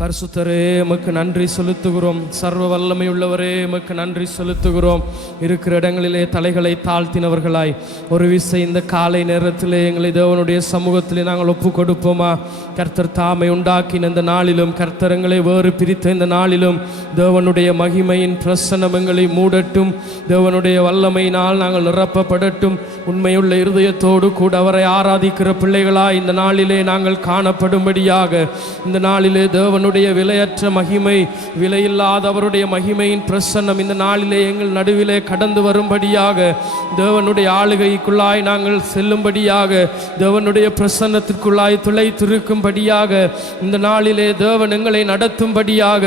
பரிசுத்தரே உமக்கு நன்றி செலுத்துகிறோம். சர்வ வல்லமை உள்ளவரே உமக்கு நன்றி செலுத்துகிறோம். இருக்கிற இடங்களிலே தலைகளை தாழ்த்தினவர்களாய் ஒரு விசை இந்த காலை நேரத்திலே எங்களை தேவனுடைய சமூகத்திலே நாங்கள் ஒப்பு கொடுப்போமா? கர்த்தர் தாமை உண்டாக்கின இந்த நாளிலும், கர்த்தர் எங்களை வேறு பிரித்த இந்த நாளிலும் தேவனுடைய மகிமையின் பிரசன்னம் எங்களை மூடட்டும். தேவனுடைய வல்லமையினால் நாங்கள் நிரப்பப்படட்டும். உண்மையுள்ள இருதயத்தோடு கூட அவரை ஆராதிக்கிற பிள்ளைகளாய் இந்த நாளிலே நாங்கள் காணப்படும்படியாக, இந்த நாளிலே தேவனுடைய விலையற்ற மகிமை, விலையில்லாத அவருடைய மகிமையின் பிரசன்னம் இந்த நாளிலே எங்கள் நடுவிலே கடந்து வரும்படியாக, தேவனுடைய ஆளுகைக்குள்ளாய் நாங்கள் செல்லும்படியாக, தேவனுடைய பிரசன்னத்திற்குள்ளாய் துளைத்திருக்கும்படியாக, இந்த நாளிலே தேவன் எங்களை நடத்தும்படியாக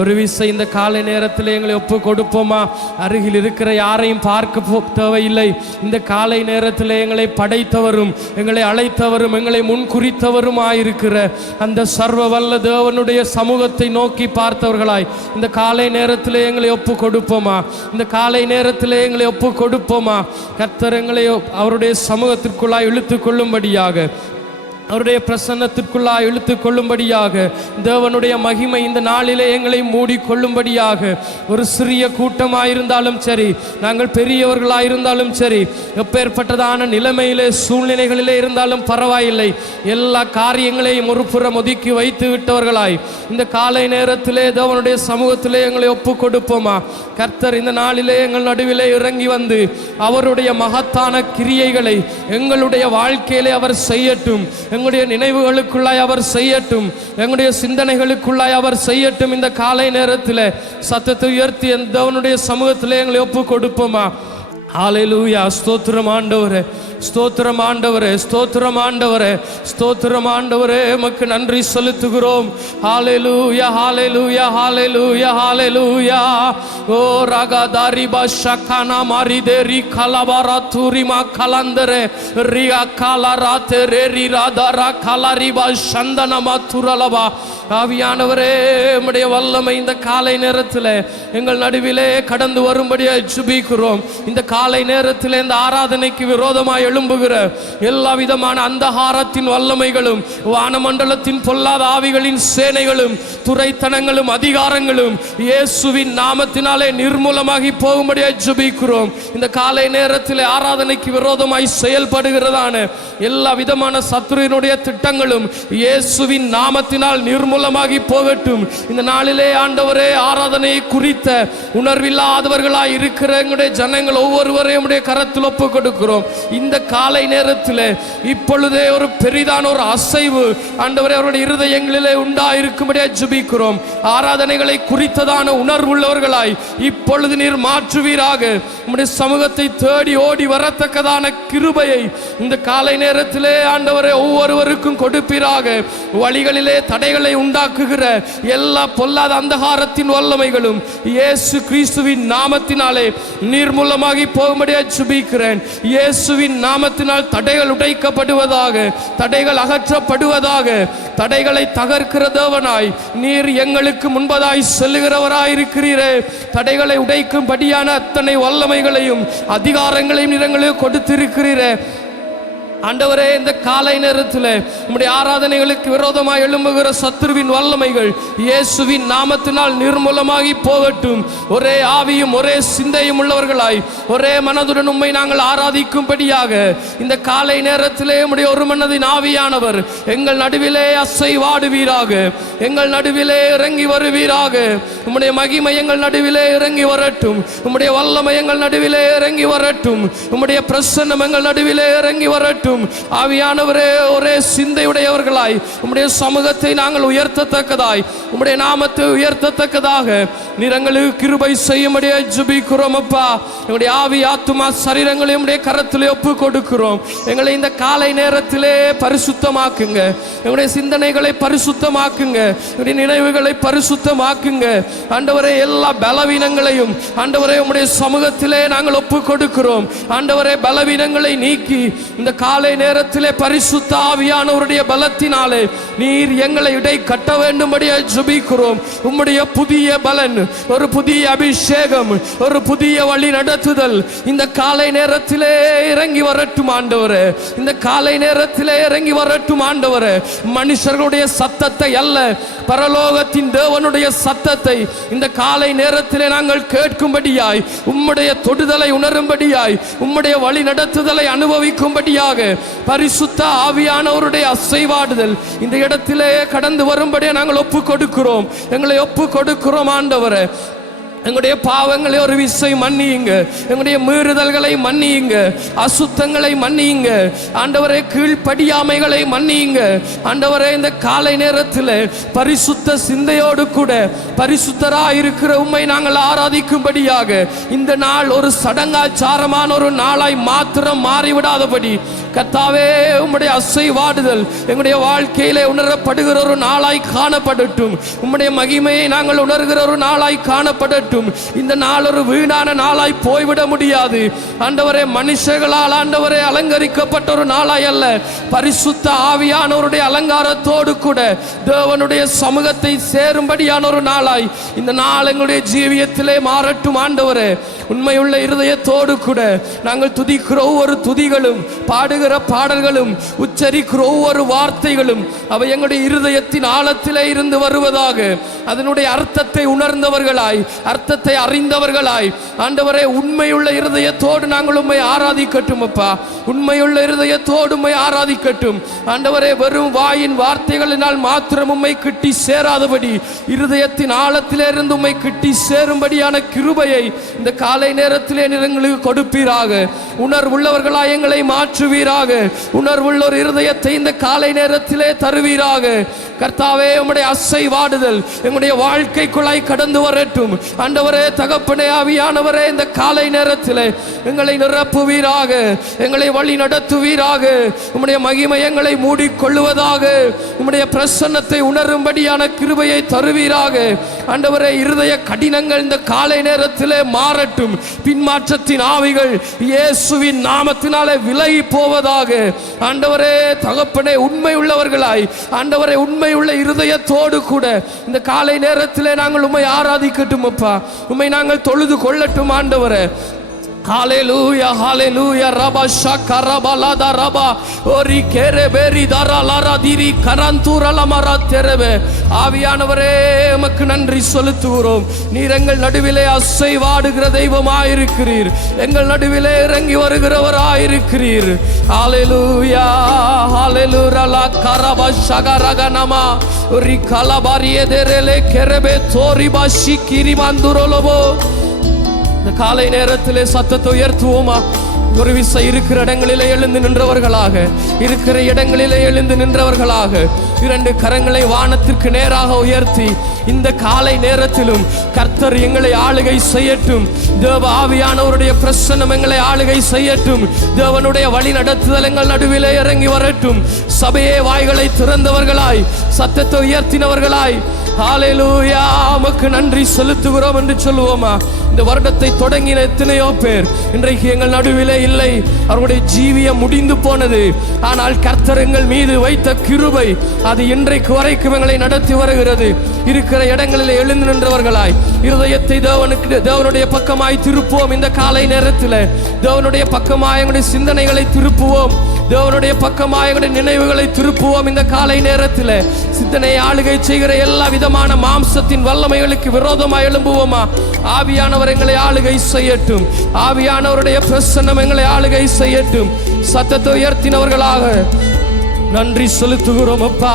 ஒரு விசை இந்த காலை நேரத்தில் எங்களை ஒப்பு கொடுப்போமா? அருகில் இருக்கிற யாரையும் பார்க்க தேவையில்லை. இந்த காலை நேரத்தில் எங்களை படைத்தவரும் எங்களை அழைத்தவரும் எங்களை முன்குறித்தவருமாயிருக்கிற அந்த சர்வ வல்ல தேவனுடைய சமூகத்தை நோக்கி பார்த்தவர்களாய் இந்த காலை நேரத்தில் எங்களை ஒப்பு கொடுப்போமா? இந்த காலை நேரத்தில் எங்களை ஒப்பு கொடுப்போமா? கர்த்தர் எங்களை அவருடைய சமூகத்திற்குள்ளாய் இழுத்து கொள்ளும்படியாக, அவருடைய பிரசன்னத்திற்குள்ளாய் இழுத்து கொள்ளும்படியாக, தேவனுடைய மகிமை இந்த நாளிலே எங்களை மூடிக்கொள்ளும்படியாக, ஒரு சிறிய கூட்டமாயிருந்தாலும் சரி, நாங்கள் பெரியவர்களாயிருந்தாலும் சரி, எப்பேற்பட்டதான நிலைமையிலே சூழ்நிலைகளிலே இருந்தாலும் பரவாயில்லை, எல்லா காரியங்களையும் ஒரு புறம் ஒதுக்கி வைத்து விட்டவர்களாய் இந்த காலை நேரத்திலே தேவனுடைய சமூகத்திலே எங்களை ஒப்பு கொடுப்போமா? கர்த்தர் இந்த நாளிலே எங்கள் நடுவிலே இறங்கி வந்து அவருடைய மகத்தான கிரியைகளை எங்களுடைய வாழ்க்கையிலே அவர் செய்யட்டும். எங்களுடைய நினைவுகளுக்குள்ளாய் அவர் செய்யட்டும். எங்களுடைய சிந்தனைகளுக்குள்ளாய் அவர் செய்யட்டும். இந்த காலை நேரத்தில் சத்தத்தை உயர்த்தி தேவனுடைய சமூகத்திலே எங்களை ஒப்பு கொடுப்போமா? ஹல்லேலூயா. ஸ்தோத்திரம் ஆண்டவரே, ஸ்தோத்திரம் ஆண்டவரே, ஸ்தோத்திரம் ஆண்டவரே, ஸ்தோத்திரம் ஆண்டவரே, உமக்கு நன்றி செலுத்துகிறோம். ஹல்லேலூயா, ஹல்லேலூயா, ஹல்லேலூயா, ஹல்லேலூயா. ஓ ரகதாரி பஷகானா மாரிதேரி கலபாரா தூரிமா கலந்தரே ரியா கலராதே ரேரி ராதாரா கலரிபா சந்தனமா துரலபா. ஆவியானவரே, உம்முடைய வல்லமை இந்த காலை நேரத்தில் எங்கள் நடுவிலே கடந்து வரும்படியாக ஜெபிக்கிறோம். இந்த காலை நேரத்தில் இந்த ஆராதனைக்கு விரோதமாய் எழும்புகிற எல்லா விதமான அந்தகாரத்தின் வல்லமைகளும், வானமண்டலத்தின் பொல்லாத ஆவிகளின் சேனைகளும், துரைத்தனங்களும், அதிகாரங்களும் இயேசுவின் நாமத்தினாலே நிர்மூலமாகி போகும்படியாக ஜெபிக்கிறோம். இந்த காலை நேரத்தில் ஆராதனைக்கு விரோதமாய் செயல்படுகிறதான எல்லா விதமான சத்துருவினுடைய திட்டங்களும் இயேசுவின் நாமத்தினால் நிர்மூலமாகி போகட்டும். இந்த நாளிலே ஆண்டவரே, ஆராதனையை குறித்த உணர்வில்லாதவர்களாய் இருக்கிற எங்களுடைய ஜனங்கள் ஒவ்வொருவரையும் உடைய கரத்தில் ஒப்பு கொடுக்கிறோம். இந்த காலை நேரத்தில் இப்பொழுதே ஒரு பெரிதான ஒரு அசைவு ஆண்டவரே அவருடைய இருதயங்களிலே உண்டாயிருக்கும்படியாக ஜெபிக்கிறோம். ஆராதனைகளை குறித்ததான உணர்வுள்ளவர்களாய் இப்பொழுது நீர் மாற்றுவீராக. உம்முடைய சமூகத்தை தேடி ஓடி வரத்தக்கதான கிருபையை இந்த காலை நேரத்திலே ஆண்டவரே ஒவ்வொருவருக்கும் கொடுப்பீராக. வழிகளிலே தடைகளை உண்டாக்குகிற எல்லா பொல்லாத அந்தகாரத்தின் வல்லமைகளும் இயேசு கிறிஸ்துவின் நாமத்தினாலே நிர்மூலமாகி போகும்படியாக ஜெபிக்கிறேன். இயேசுவின் நாமத்தினால் தடைகள் உடைக்கப்படுவதாக, தடைகள் அகற்றப்படுவதாக. தடைகளை தகர்க்கிற தேவனாய் நீர் எங்களுக்கு முன்பதாய் செல்லுகிறவராயிருக்கிறீரே. தடைகளை உடைக்கும்படியான அத்தனை வல்லமைகளையும் அதிகாரங்களையும் எங்களுக்கு கொடுத்திருக்கிறீரே. ஆண்டவரே, இந்த காலை நேரத்தில் உம்முடைய ஆராதனைகளுக்கு விரோதமாக எழும்புகிற சத்துருவின் வல்லமைகள் இயேசுவின் நாமத்தினால் நிர்மூலமாகி போகட்டும். ஒரே ஆவியும் ஒரே சிந்தையும் உள்ளவர்களாய் ஒரே மனதுடன் உம்மை நாங்கள் ஆராதிக்கும்படியாக இந்த காலை நேரத்திலே உம்முடைய ஒரு மனதின் ஆவியானவர் எங்கள் நடுவிலே அசைவாடுவீராக. எங்கள் நடுவிலே இறங்கி வருவீராக. உம்முடைய மகிமை எங்கள் நடுவிலே இறங்கி வரட்டும். உம்முடைய வல்லமை எங்கள் நடுவிலே இறங்கி வரட்டும். உம்முடைய பிரசன்னம் எங்கள் நடுவிலே இறங்கி வரட்டும். ஆவியானவரே, ஒரே சிந்தையுடையவர்களாய் உம்முடைய சமூகத்தை நாங்கள் உயர்த்தத்தக்கதாய், உம்முடைய நாமத்தை உயர்த்தத்தக்கதாக நீர் எங்களுக்கு கிருபை செய்யும்படியாக ஜெபிக்கிறோம். அப்பா, எங்களுடைய ஆவி ஆத்துமா சரீரங்களை உம்முடைய கரத்திலே ஒப்பு கொடுக்கிறோம். எங்களை இந்த காலை நேரத்திலே பரிசுத்தமாக்குங்க. எங்களுடைய சிந்தனைகளை பரிசுத்தமாக்குங்க. எங்களுடைய நினைவுகளை பரிசுத்தமாக்குங்க. ஆண்டவரே, எல்லா பலவீனங்களையும் ஆண்டவரே உம்முடைய சமூகத்திலே நாங்கள் ஒப்பு கொடுக்கிறோம். ஆண்டவரே, பலவீனங்களை நீக்கி இந்த காலை நேரத்திலே பரிசுத்த ஆவியானவருடைய பலத்தினாலே நீர் எங்களை இடை கட்ட வேண்டும்படியாக ஜெபிக்கிறோம். உம்முடைய புதிய பலன், ஒரு புதிய அபிஷேகம், ஒரு புதிய வழி நடத்துதல் இந்த காலை நேரத்திலே இறங்கி வரட்டும் ஆண்டவரே. இந்த காலை நேரத்திலே இறங்கி வரட்டும் ஆண்டவரே. மனுஷர்களுடைய சத்தத்தை அல்ல, பரலோகத்தின் தேவனுடைய சத்தத்தை இந்த காலை நேரத்திலே நாங்கள் கேட்கும்படியாய், உம்முடைய தொடுதலை உணரும்படியாய், உம்முடைய வழி நடத்துதலை அனுபவிக்கும்படியாக பரிசுத்த ஆவியானவருடைய அசைவாடுதல் இந்த இடத்திலே கடந்து வரும்படியாக நாங்கள் ஒப்பு கொடுக்கிறோம். எங்களை ஒப்பு கொடுக்கிறோம் ஆண்டவரே. எங்களுடைய பாவங்களை ஒரு விசை மன்னியுங்க, எங்களுடைய மீறுதல்களை மன்னியுங்க, அசுத்தங்களை மன்னியுங்க ஆண்டவரே, கீழ்ப்படியாமைகளை மன்னியுங்க ஆண்டவரே. இந்த காலை நேரத்தில் பரிசுத்த சிந்தையோடு கூட பரிசுத்தராக இருக்கிற உம்மை நாங்கள் ஆராதிக்கும்படியாக இந்த நாள் ஒரு சடங்காச்சாரமான ஒரு நாளாய் மாத்திரம் மாறிவிடாதபடி கர்த்தாவே, உம்முடைய அசைவாடுதல் எங்களுடைய வாழ்க்கையிலே உணரப்படுகிற ஒரு நாளாய் காணப்படட்டும். உம்முடைய மகிமையை நாங்கள் உணர்கிற ஒரு நாளாய் காணப்படட்டும். இந்த நாள் ஒரு வீணான நாளாய் போய்விட முடியாது ஆண்டவரே. மனுஷர்களால் ஆண்டவரே அலங்கரிக்கப்பட்ட ஒரு நாளாய் அல்ல, பரிசுத்த ஆவியானவருடைய அலங்காரத்தோடு கூட தேவனுடைய சமூகத்தை சேரும்படியான ஒரு நாளாய் இந்த நாள் எங்களுடைய ஜீவியத்திலே மாறட்டும் ஆண்டவரே. உண்மையுள்ள இருதயத்தோடு கூட நாங்கள் துதிக்கிற ஒவ்வொரு துதிகளும், பாடுகிற பாடல்களும், உச்சரிக்கிற ஒவ்வொரு வார்த்தைகளும் அவை எங்களுடைய இருதயத்தின் ஆழத்திலே இருந்து வருவதாக, அதனுடைய அர்த்தத்தை உணர்ந்தவர்களாய், அர்த்தத்தை அறிந்தவர்களாய் ஆண்டவரே, உண்மையுள்ள இருதயத்தோடு நாங்கள் உம்மை ஆராதிக்கட்டும் அப்பா. உண்மையுள்ள இருதயத்தோடு உம்மை ஆராதிக்கட்டும் ஆண்டவரே. வெறும் வாயின் வார்த்தைகளினால் மாத்திரம் உம்மை கிட்டி சேராதபடி இருதயத்தின் ஆழத்திலே இருந்து உம்மை கிட்டி சேரும்படியான கிருபையை இந்த காலை நேரத்திலே எங்களுக்கு கொடுப்பீராக. உணர்வுள்ளவர்களாய் எங்களை மாற்றுவீராக. உணர்வுள்ள ஒரு இருதயத்தை இந்த காலை நேரத்திலே தருவீராக கர்த்தாவே. உம்முடைய அசைவாடுதல் எங்களுடைய வாழ்க்கைக்குள்ளாய் கடந்து வரட்டும் ஆண்டவரே. தகப்பனே, ஆவியானவரே, இந்த காலை நேரத்திலே எங்களை நிரப்புவீராக, எங்களை வழி நடத்துவீராக. உம்முடைய மகிமை எங்களை மூடிக்கொள்ளுவதாக. உம்முடைய பிரசன்னத்தை உணரும்படியான கிருபையை தருவீராக ஆண்டவரே. இருதய கடினங்கள் இந்த காலை நேரத்திலே மாறட்டும். பின்மாற்றத்தின் ஆவிகள் இயேசுவின் நாமத்தினாலே விலகி போவதாக ஆண்டவரே. தகப்பனே, உண்மை உள்ளவர்களாய் ஆண்டவரே, உண்மை உள்ள இருதயத்தோடு கூட இந்த காலை நேரத்திலே நாங்கள் உம்மை ஆராதிக்கட்டும் அப்பா. உம்மை நாங்கள் தொழுது கொள்ளட்டும் ஆண்டவரே. ஹalleluya hallelujah raba shakaraba lada raba ori kereberi daralara diri karantura lamara terebe. ஆவியானவரே, உமக்கு நன்றி செலுத்துகிறோம். நீர் எங்கள் நடுவிலே அசைவாடுகிற தெய்வமாயிருக்கிறீர், எங்கள் நடுவிலே இறங்கி வருகிறவராயிருக்கிறீர். ஹalleluya hallelujah la karaba shagaraganama ori kalabariye derele kerebe tori bashikiri mandurolobo. இந்த காலை நேரத்திலே சத்தத்தை உயர்த்துவோமா? ஒரு விசை இருக்கிற இடங்களிலே எழுந்து நின்றவர்களாக, இருக்கிற இடங்களிலே எழுந்து நின்றவர்களாக இரண்டு கரங்களை வானத்திற்கு நேராக உயர்த்தி இந்த காலை நேரத்திலும் கர்த்தர் எங்களை ஆளுகை செய்யட்டும். தேவ ஆவியானவருடைய பிரசன்னம் எங்களை ஆளுகை செய்யட்டும். தேவனுடைய வழி நடத்துதல் எங்கள் நடுவிலே இறங்கி வரட்டும். சபையே, வாய்களை திறந்தவர்களாய், சத்தத்தை உயர்த்தினவர்களாய் ஹalleluya உமக்கு நன்றி செலுத்துகிறோம் என்று சொல்லுவோமா? இந்த வருடத்தை தொடங்கின எத்தனையோ பேர் இன்றைக்கு எங்கள் நடுவிலே இல்லை. அவருடைய ஜீவியம் முடிந்து போனது. ஆனால் கர்த்தர் எங்கள் மீது வைத்த கிருபை அது இன்றைக்கு வரைக்கும் எங்களை நடத்தி வருகிறது. இருக்கிற இடங்களில் எழுந்து நின்றவர்களாய் இருதயத்தை தேவனுடைய பக்கமாய் திருப்புவோம். இந்த காலை நேரத்தில் தேவனுடைய பக்கமாய் எங்களுடைய சிந்தனைகளை திருப்புவோம். தேவனுடைய பக்கமாய் எங்களுடைய நினைவுகளை திருப்புவோம். இந்த காலை நேரத்தில் சிந்தனை ஆளுகை செய்கிற எல்லா விதமான மாம்சத்தின் வல்லமைகளுக்கு விரோதமாய் எழும்புவோமா? ஆவியானவர் எங்களை ஆளுகை செய்யட்டும். ஆவியானவருடைய பிரசன்னம் எங்களை ஆளுகை செய்யட்டும். சத்தத்தை உயர்த்தினவர்களாக நன்றி செலுத்துகிறோம் அப்பா.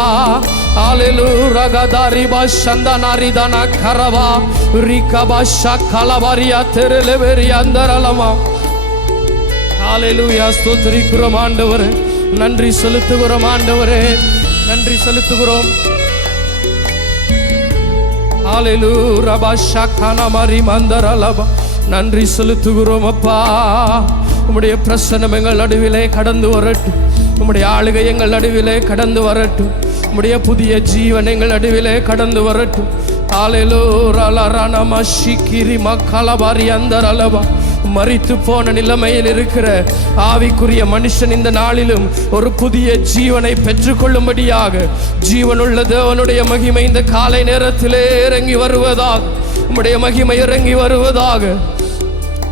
ஹalleluya ரகதாரிபா சந்தனாரிதனா கரவா ரிகபா ஷகலவரியா தெரலெவரியா அந்தரலமா. ஹalleluya ஸ்தோத்திரிக்கிறோம் ஆண்டவரே. நன்றி செலுத்துகிறோம் ஆண்டவரே, நன்றி செலுத்துகிறோம். ஹalleluya ரபா ஷகனமரி மந்தரலபா. நன்றி செலுத்துகிறோம் அப்பா. உம்முடைய பிரசன்னம் எங்கள் நடுவிலே கடந்து வரட்டும். உம்முடைய ஆளுகை எங்கள் நடுவிலே கடந்து வரட்டும். உம்முடைய புதிய ஜீவன் எங்கள் நடுவிலே கடந்து வரட்டும். ஹalleluya ரலரனம ஷிகிரி மக்கலபரி அந்தரலபா. மரித்து போன நிலைமையில் இருக்கிற ஆவிக்குரிய மனுஷன் இந்த நாளிலும் ஒரு புதிய ஜீவனை பெற்றுக்கொள்ளும்படியாக ஜீவனுள்ள தேவனுடைய மகிமை இந்த காலை நேரத்திலே இறங்கி வருவதாக, உம்முடைய மகிமை இறங்கி வருவதாக.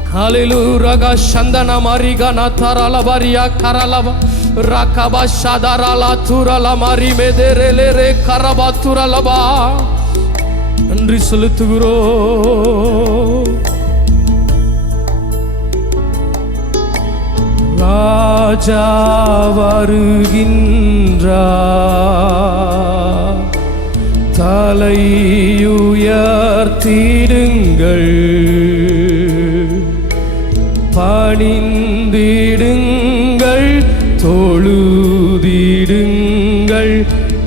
Hallelujah Shandana Marigana Tarala Baria Karalava Rakaba Shadarala Turala Mari Mederele Karabatura Laba நன்றி செலுத்துகிறோம். ராஜா வருகின்றார், தலை உயர்த்திடுங்கள், பணிந்திடுங்கள், தொழுதிடுங்கள்,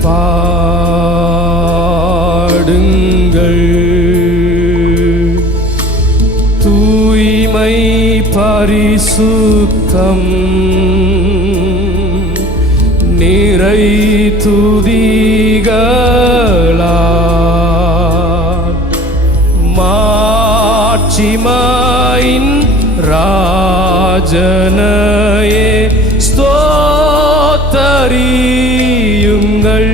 பாடுங்கள். தூய்மை பரிசுத்தம் நிறை துதிகளால் மாட்சிமையின் ராஜனையே ஸ்தோத்தரியுங்கள்.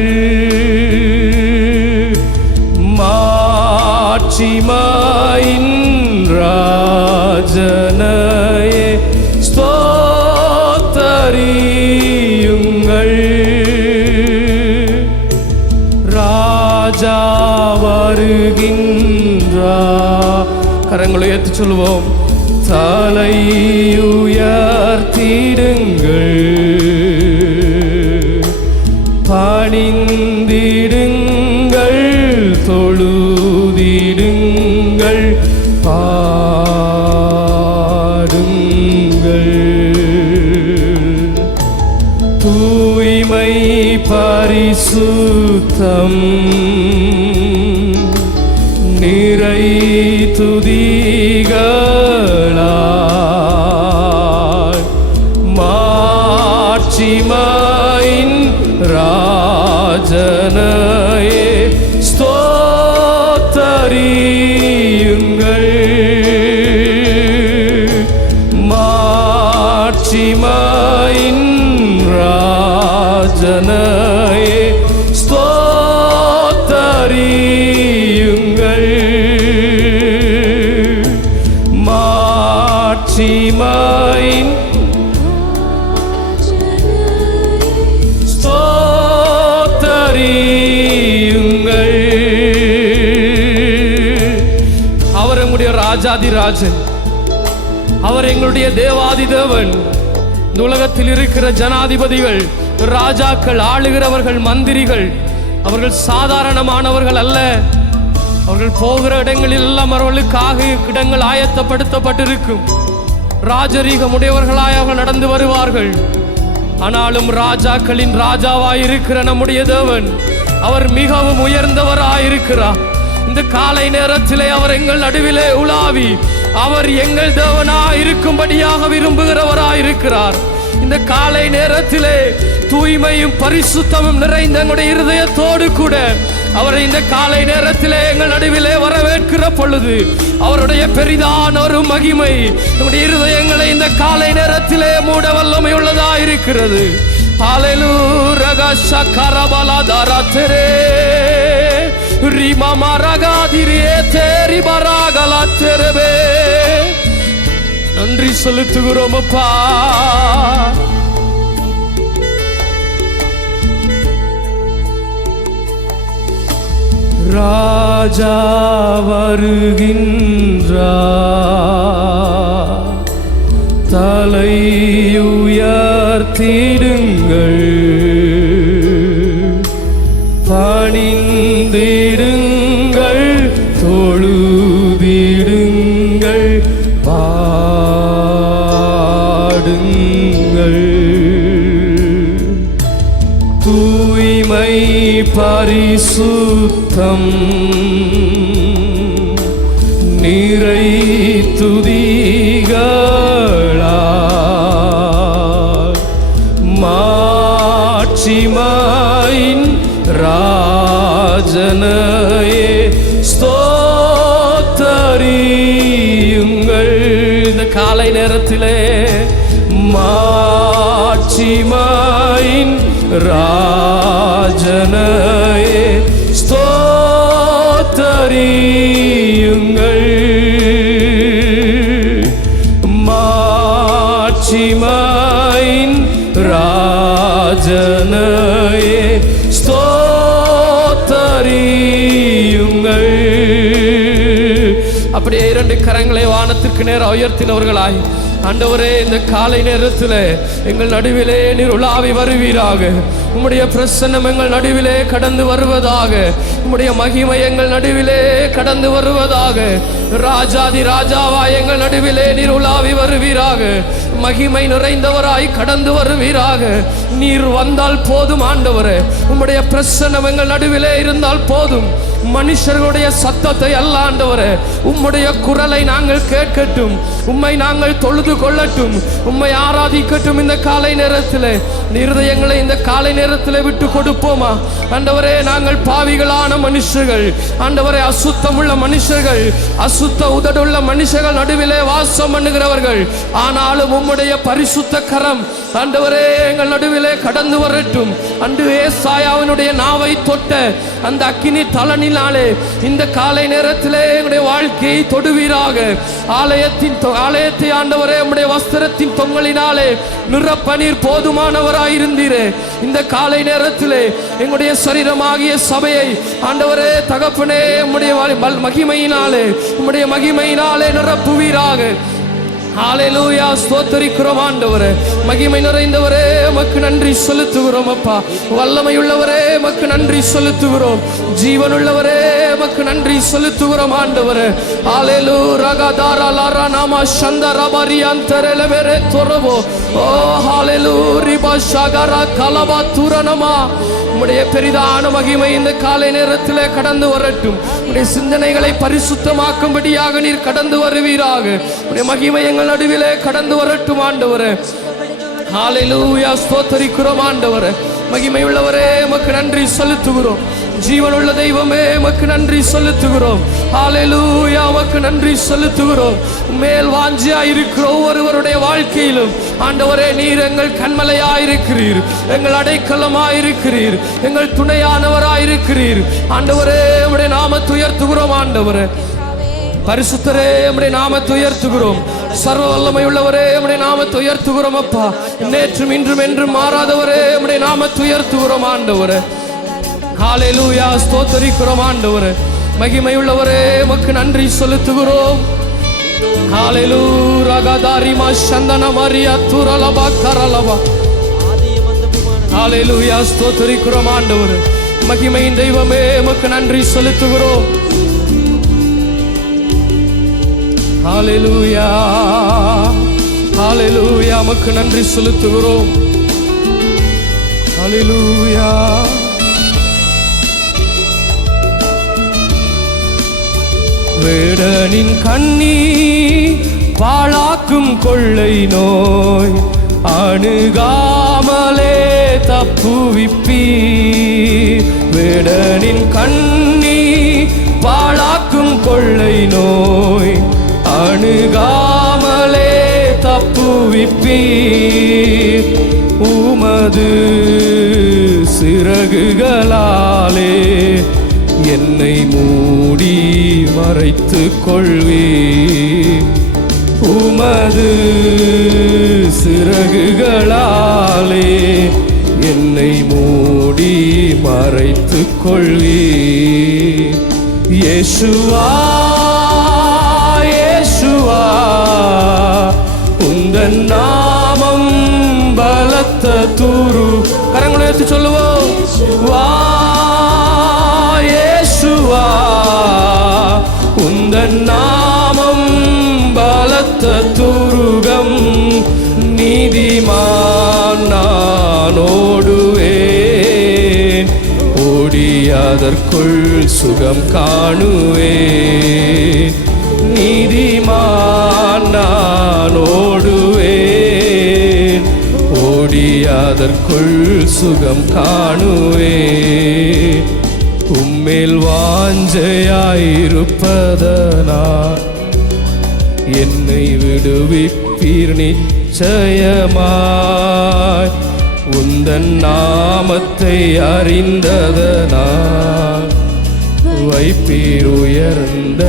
மாட்சிமையின் ராஜனையே ஸ்தோத்தரியுங்கள். ராஜா வருகின்றார். கரங்களை ஏற்றி சொல்லுவோம். தலை உயர்த்திடுங்கள், பணிந்திடுங்கள், தொழுதிடுங்கள், பாடுங்கள். தூய்மை பரிசுத்தம் நிறை துதிகளால் மாட்சிமையின் ராஜனையே ஸ்தோத்தரியுங்கள். மாட்சிமையின் ராஜனையே ஸ்தோத்தரியுங்கள். மாட்சிமையின் ஸ்தோத்தரியுங்கள். அவர் எங்களுடைய ராஜாதி ராஜன், அவர் எங்களுடைய தேவாதி தேவன். இந்த உலகத்தில் இருக்கிற ஜனாதிபதிகள், ராஜாக்கள், ஆளுகிறவர்கள், மந்திரிகள், அவர்கள் சாதாரணமானவர்கள் அல்ல. அவர்கள் போகிற இடங்களில் எல்லாம் அவர்களுக்காக இடங்கள் ஆயத்தப்படுத்தப்பட்டிருக்கும். ராஜரீகம் உடையவர்களாய் அவர்கள் நடந்து வருவார்கள். ஆனாலும் ராஜாக்களின் ராஜாவாயிருக்கிற நம்முடைய தேவன், அவர் மிகவும் உயர்ந்தவராயிருக்கிறார். இந்த காலை நேரத்திலே அவர் எங்கள் நடுவிலே உலாவி அவர் எங்கள் தேவனாய் இருக்கும்படியாக விரும்புகிறவராயிருக்கிறார். இந்த காலை நேரத்திலே தூய்மையும் பரிசுத்தமும் நிறைந்த எங்களுடைய இருதயத்தோடு கூட அவரை இந்த காலை நேரத்திலே எங்கள் நடுவிலே வரவேற்கிற பொழுது அவருடைய பெரிதான ஒரு மகிமை நம்முடைய இருதயங்களை இந்த காலை நேரத்திலே மூட வல்லமை உள்ளதாக இருக்கிறது. ஹல்லேலூயா சக்கரபலதரா தெரே ரிமா மரகாதிரியே தேரி பராகலா தெரவே. நன்றி செலுத்துகிறோம் அப்பா. ராஜா வருகின்றார், தலை உயர்த்திடுங்கள், பணிந்திடுங்கள், தொழுதிடுங்கள், பாடுங்கள். தூய்மை பரிசுத்தம் நிறை துதிகளால் மாட்சிமையின் ராஜனையே ஸ்தோத்தரியுங்கள். இந்த காலை நேரத்திலே மாட்சிமையின் ராஜனையே ஸ்தோத்தரியுங்கள். 2 கரங்களை வானத்திற்கு நேரம் உயர்த்தினவர்களாய் ஆண்டவரே, இந்த காலை நேரத்தில் எங்கள் நடுவிலே நீர் உலாவி வருவீராக. உம்முடைய பிரசன்னம் எங்கள் நடுவிலே கடந்து வருவதாக. உம்முடைய மகிமை எங்கள் நடுவிலே கடந்து வருவதாக. ராஜாதி ராஜாவாய் எங்கள் நடுவிலே நீர் உலாவி வருவீராக. மகிமை நிறைந்தவராய் கடந்து வருவீராக. நீர் வந்தால் போதும் ஆண்டவரே. உம்முடைய பிரசன்னம் எங்கள் நடுவிலே இருந்தால் போதும். மனுஷர்களுடைய சத்தத்தை அல்ல ஆண்டவரே, உம்முடைய குரலை நாங்கள் கேட்கட்டும். உம்மை நாங்கள் தொழுது கொள்ளட்டும். உம்மை ஆராதிக்கட்டும். இந்த காலை நேரத்தில் இருதயங்களை இந்த காலை நேரத்தில் விட்டு கொடுப்போமா ஆண்டவரே? நாங்கள் பாவிகளான மனுஷர்கள் ஆண்டவரே, அசுத்தமுள்ள மனுஷர்கள், அசுத்த உதடுள்ள மனுஷர்கள் நடுவிலே வாசம் பண்ணுகிறவர்கள். ஆனாலும் உம்முடைய பரிசுத்த கரம் ஆண்டவரே எங்கள் நடுவிலே கடந்து வரட்டும். அன்று ஏசாயாவினுடைய நாவை தொட்ட அந்த அக்கினி தலனினாலே இந்த காலை நேரத்திலே எங்களுடைய வாழ்க்கையை தொடுவீராக. ஆலயத்தை ஆண்டவரே உம்முடைய வஸ்திரத்தின் தொங்கலினாலே நிரப்பநீர் போதுமானவராயிருந்தீரே. இந்த காலை நேரத்திலே எங்களுடைய சரீரமாகிய சபையை ஆண்டவரே தகப்பனே உம்முடைய மகிமையினாலே நிரப்புவீராக. ஹல்லேலூயா, ஸ்தோத்திரிக்கிறோம் ஆண்டவரே. மகிமை நிறைந்தவரே உமக்கு நன்றி செலுத்துகிறோம் அப்பா. வல்லமையுள்ளவரே உமக்கு நன்றி செலுத்துகிறோம். ஜீவனுள்ளவரே உமக்கு நன்றி செலுத்துகிறோம் ஆண்டவரே. ஹல்லேலூயா, ரகதாரா லாரா நாமா சந்தரா பரியந்தரலவரே தோரபோ. ஓ ஹல்லேலூயா, ரிபா ஷகரா கலபா துரனமா. உம்முடைய பெரிதான மகிமை இந்த காலை நேரத்தில் கடந்து வரட்டும். உம்முடைய சிந்தனைகளை பரிசுத்தமாக்கும்படியாக நீர் கடந்து வருவீராக. உம்முடைய மகிமை எங்கள் நடுவிலே கடந்து வரட்டும் ஆண்டவரே. ஹல்லேலூயா, ஸ்தோத்திரிக்கிறோம் ஆண்டவரே. மகிமையுள்ளவரே உமக்கு நன்றி செலுத்துகிறோம். ஜீவனுள்ள தெய்வமே உமக்கு நன்றி செலுத்துகிறோம். ஹல்லேலூயா, உமக்கு நன்றி செலுத்துகிறோம். மேல் வாஞ்சியாயிருக்கிற ஒவ்வொருவருடைய வாழ்க்கையிலும் ஆண்டவரே நீர் எங்கள் கண்மலையாயிருக்கிறீர், எங்கள் அடைக்கலமாயிருக்கிறீர், எங்கள் துணையானவராயிருக்கிறீர் ஆண்டவரே. உம்முடைய நாமத்தை உயர்த்துகிறோம் ஆண்டவரே. பரிசுத்தரே உம்முடைய நாமத்தை உயர்த்துகிறோம். சர்வ வல்லமை உள்ளவரே உம்முடைய நாமத்தை உயர்த்துகிறோம் அப்பா. நேற்றும் இன்றும் என்றும் மாறாதவரே உம்முடைய நாமத்தை உயர்த்துகிறோம் ஆண்டவரே. ஹல்லேலூயா, ஸ்தோத்திரிக்கிறோம் ஆண்டவரே. மகிமை உள்ளவரே உமக்கு நன்றி செலுத்துகிறோம். ஹல்லேலூயா, ரகதாரிமா சந்தன மரியா துரலபா கரலபா. ஹல்லேலூயா, ஸ்தோத்திரிக்கிறோம் ஆண்டவரே. மகிமையின் தெய்வமே உமக்கு நன்றி செலுத்துகிறோம். ஹல்லேலூயா, ஹல்லேலூயா, உமக்கு நன்றி செலுத்துகிறோம். ஹல்லேலூயா. வேடனின் கண்ணி பாழாக்கும் கொள்ளை நோய் அணுகாமலே தப்புவிப்பீர். வேடனின் கண்ணி பாழாக்கும் கொள்ளை நோய் அணுகாமலே தப்புவிப்பீர். உமது சிறகுகளாலே என்னை மூடி மறைத்து கொள்வீர். உமது சிறகுகளாலே என்னை மூடி மறைத்து கொள்வீர். இயேசுவா, இயேசுவா, உந்தன் நாமம் பலத்த தூரு. கரங்களை எடுத்து சொல்லுவோம். வா இயேசுவா, உந்தன் நாமம் பலத்த துருகம். நீதிமான் நான் ஓடுவேன், ஓடி அதற்குள் சுகம் காணுவேன். நீதிமான் நான் ஓடுவேன், ஓடி அதற்குள் சுகம் காணுவேன். உம்மேல் வாஞ்சையாயிருப்பதனால் என்னை விடுவிப்பீர் நிச்சயமாய். உந்தன் நாமத்தை அறிந்ததனால் வைப்பீர் உயர்ந்த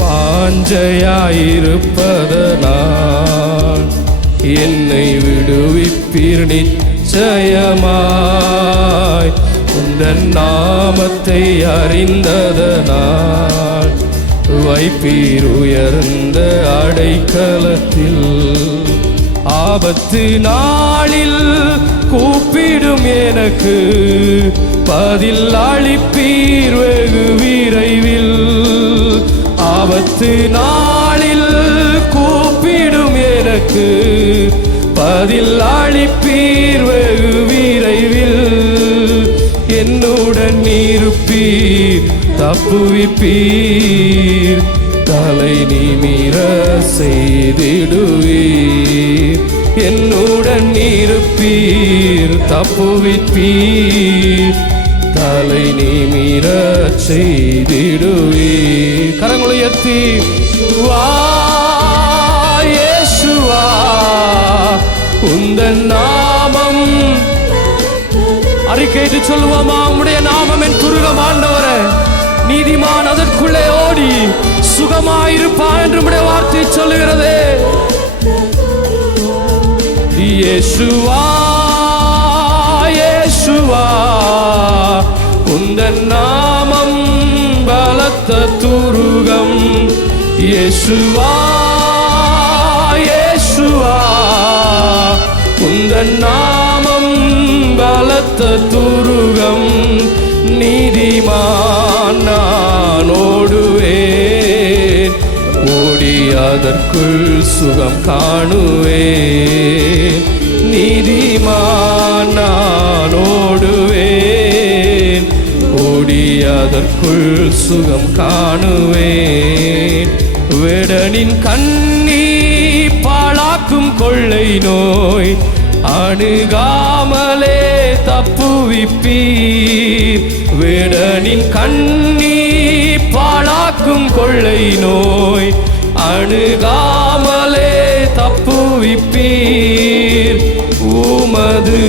வாஞ்சையாயிருப்பதனால் என்னை விடுவிப்பீர் நிச்சயமாய். உந்தன் நாமத்தை அறிந்ததனால் வைப்பீர் உயர்ந்த அடைக்கலத்தில். ஆபத்து நாளில் கூப்பிடும் எனக்கு பதில் அளிப்பீர் வெகு விரைவில். ஆபத்து நாளில் கூப்பிடும் எனக்கு பதில் அளிப்பீர் வெகு விரைவில். என்னுடன் இருப்பீர் தப்புவிப்பீர் தலை நிமிர செய்திடுவீர். என்னுடன் இருப்பீர் தப்புவிப்பீர் தலை நிமிர செய்திடுவீர். கரங்களை உயர்த்தி வா இயேசுவா உந்தன் நாமம் அறிக்கையிட்டு சொல்லுவோமா? உம்முடைய நாமம் என் துருகம் ஆண்டவரே. நீதிமான் அதற்குள்ளே ஓடி சுகமாயிருப்பான் என்று உம்முடைய வார்த்தை சொல்லுகிறது. இயேசுவா இயேசுவா உந்தன் நாமம் பலத்த துருகம். இயேசுவா இயேசுவா உந்தன் நாமம் பலத்த துருகம். நீதிமான் நான் ஓடுவேன் ஓடி அதற்குள் சுகம் காணுவேன். நீதிமான் நான் ஓடுவேன் ஓடி அதற்குள் சுகம் காணுவேன். வேடனின் கண்ணி பாழாக்கும் கொள்ளை நோய் அணுகாமலே தப்புவிப்பீர். வேடனின் கண்ணி பாழாக்கும் கொள்ளை நோய் அணுகாமலே தப்புவிப்பீர். உமது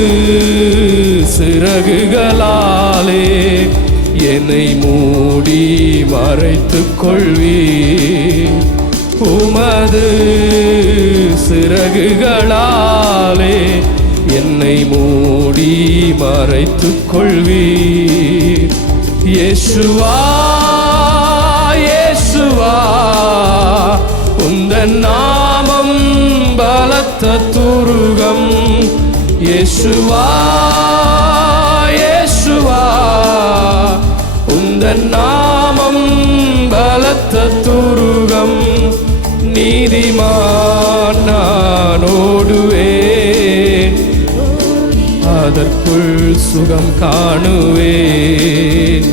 சிறகுகளாலே என்னை மூடி மறைத்துக் கொள்வீர். உமது சிறகுகளாலே என்னை மூடி மறைத்துக் கொள்வீர். இயேசுவா இயேசுவா உந்தன் நாமம் பலத்த துருகம். இயேசுவா இயேசுவா உந்தன் நாமம் பலத்த துருகம். நீதிமான் நான் ஓடுவேன் அதற்குள் சுகம் காணுவேன்.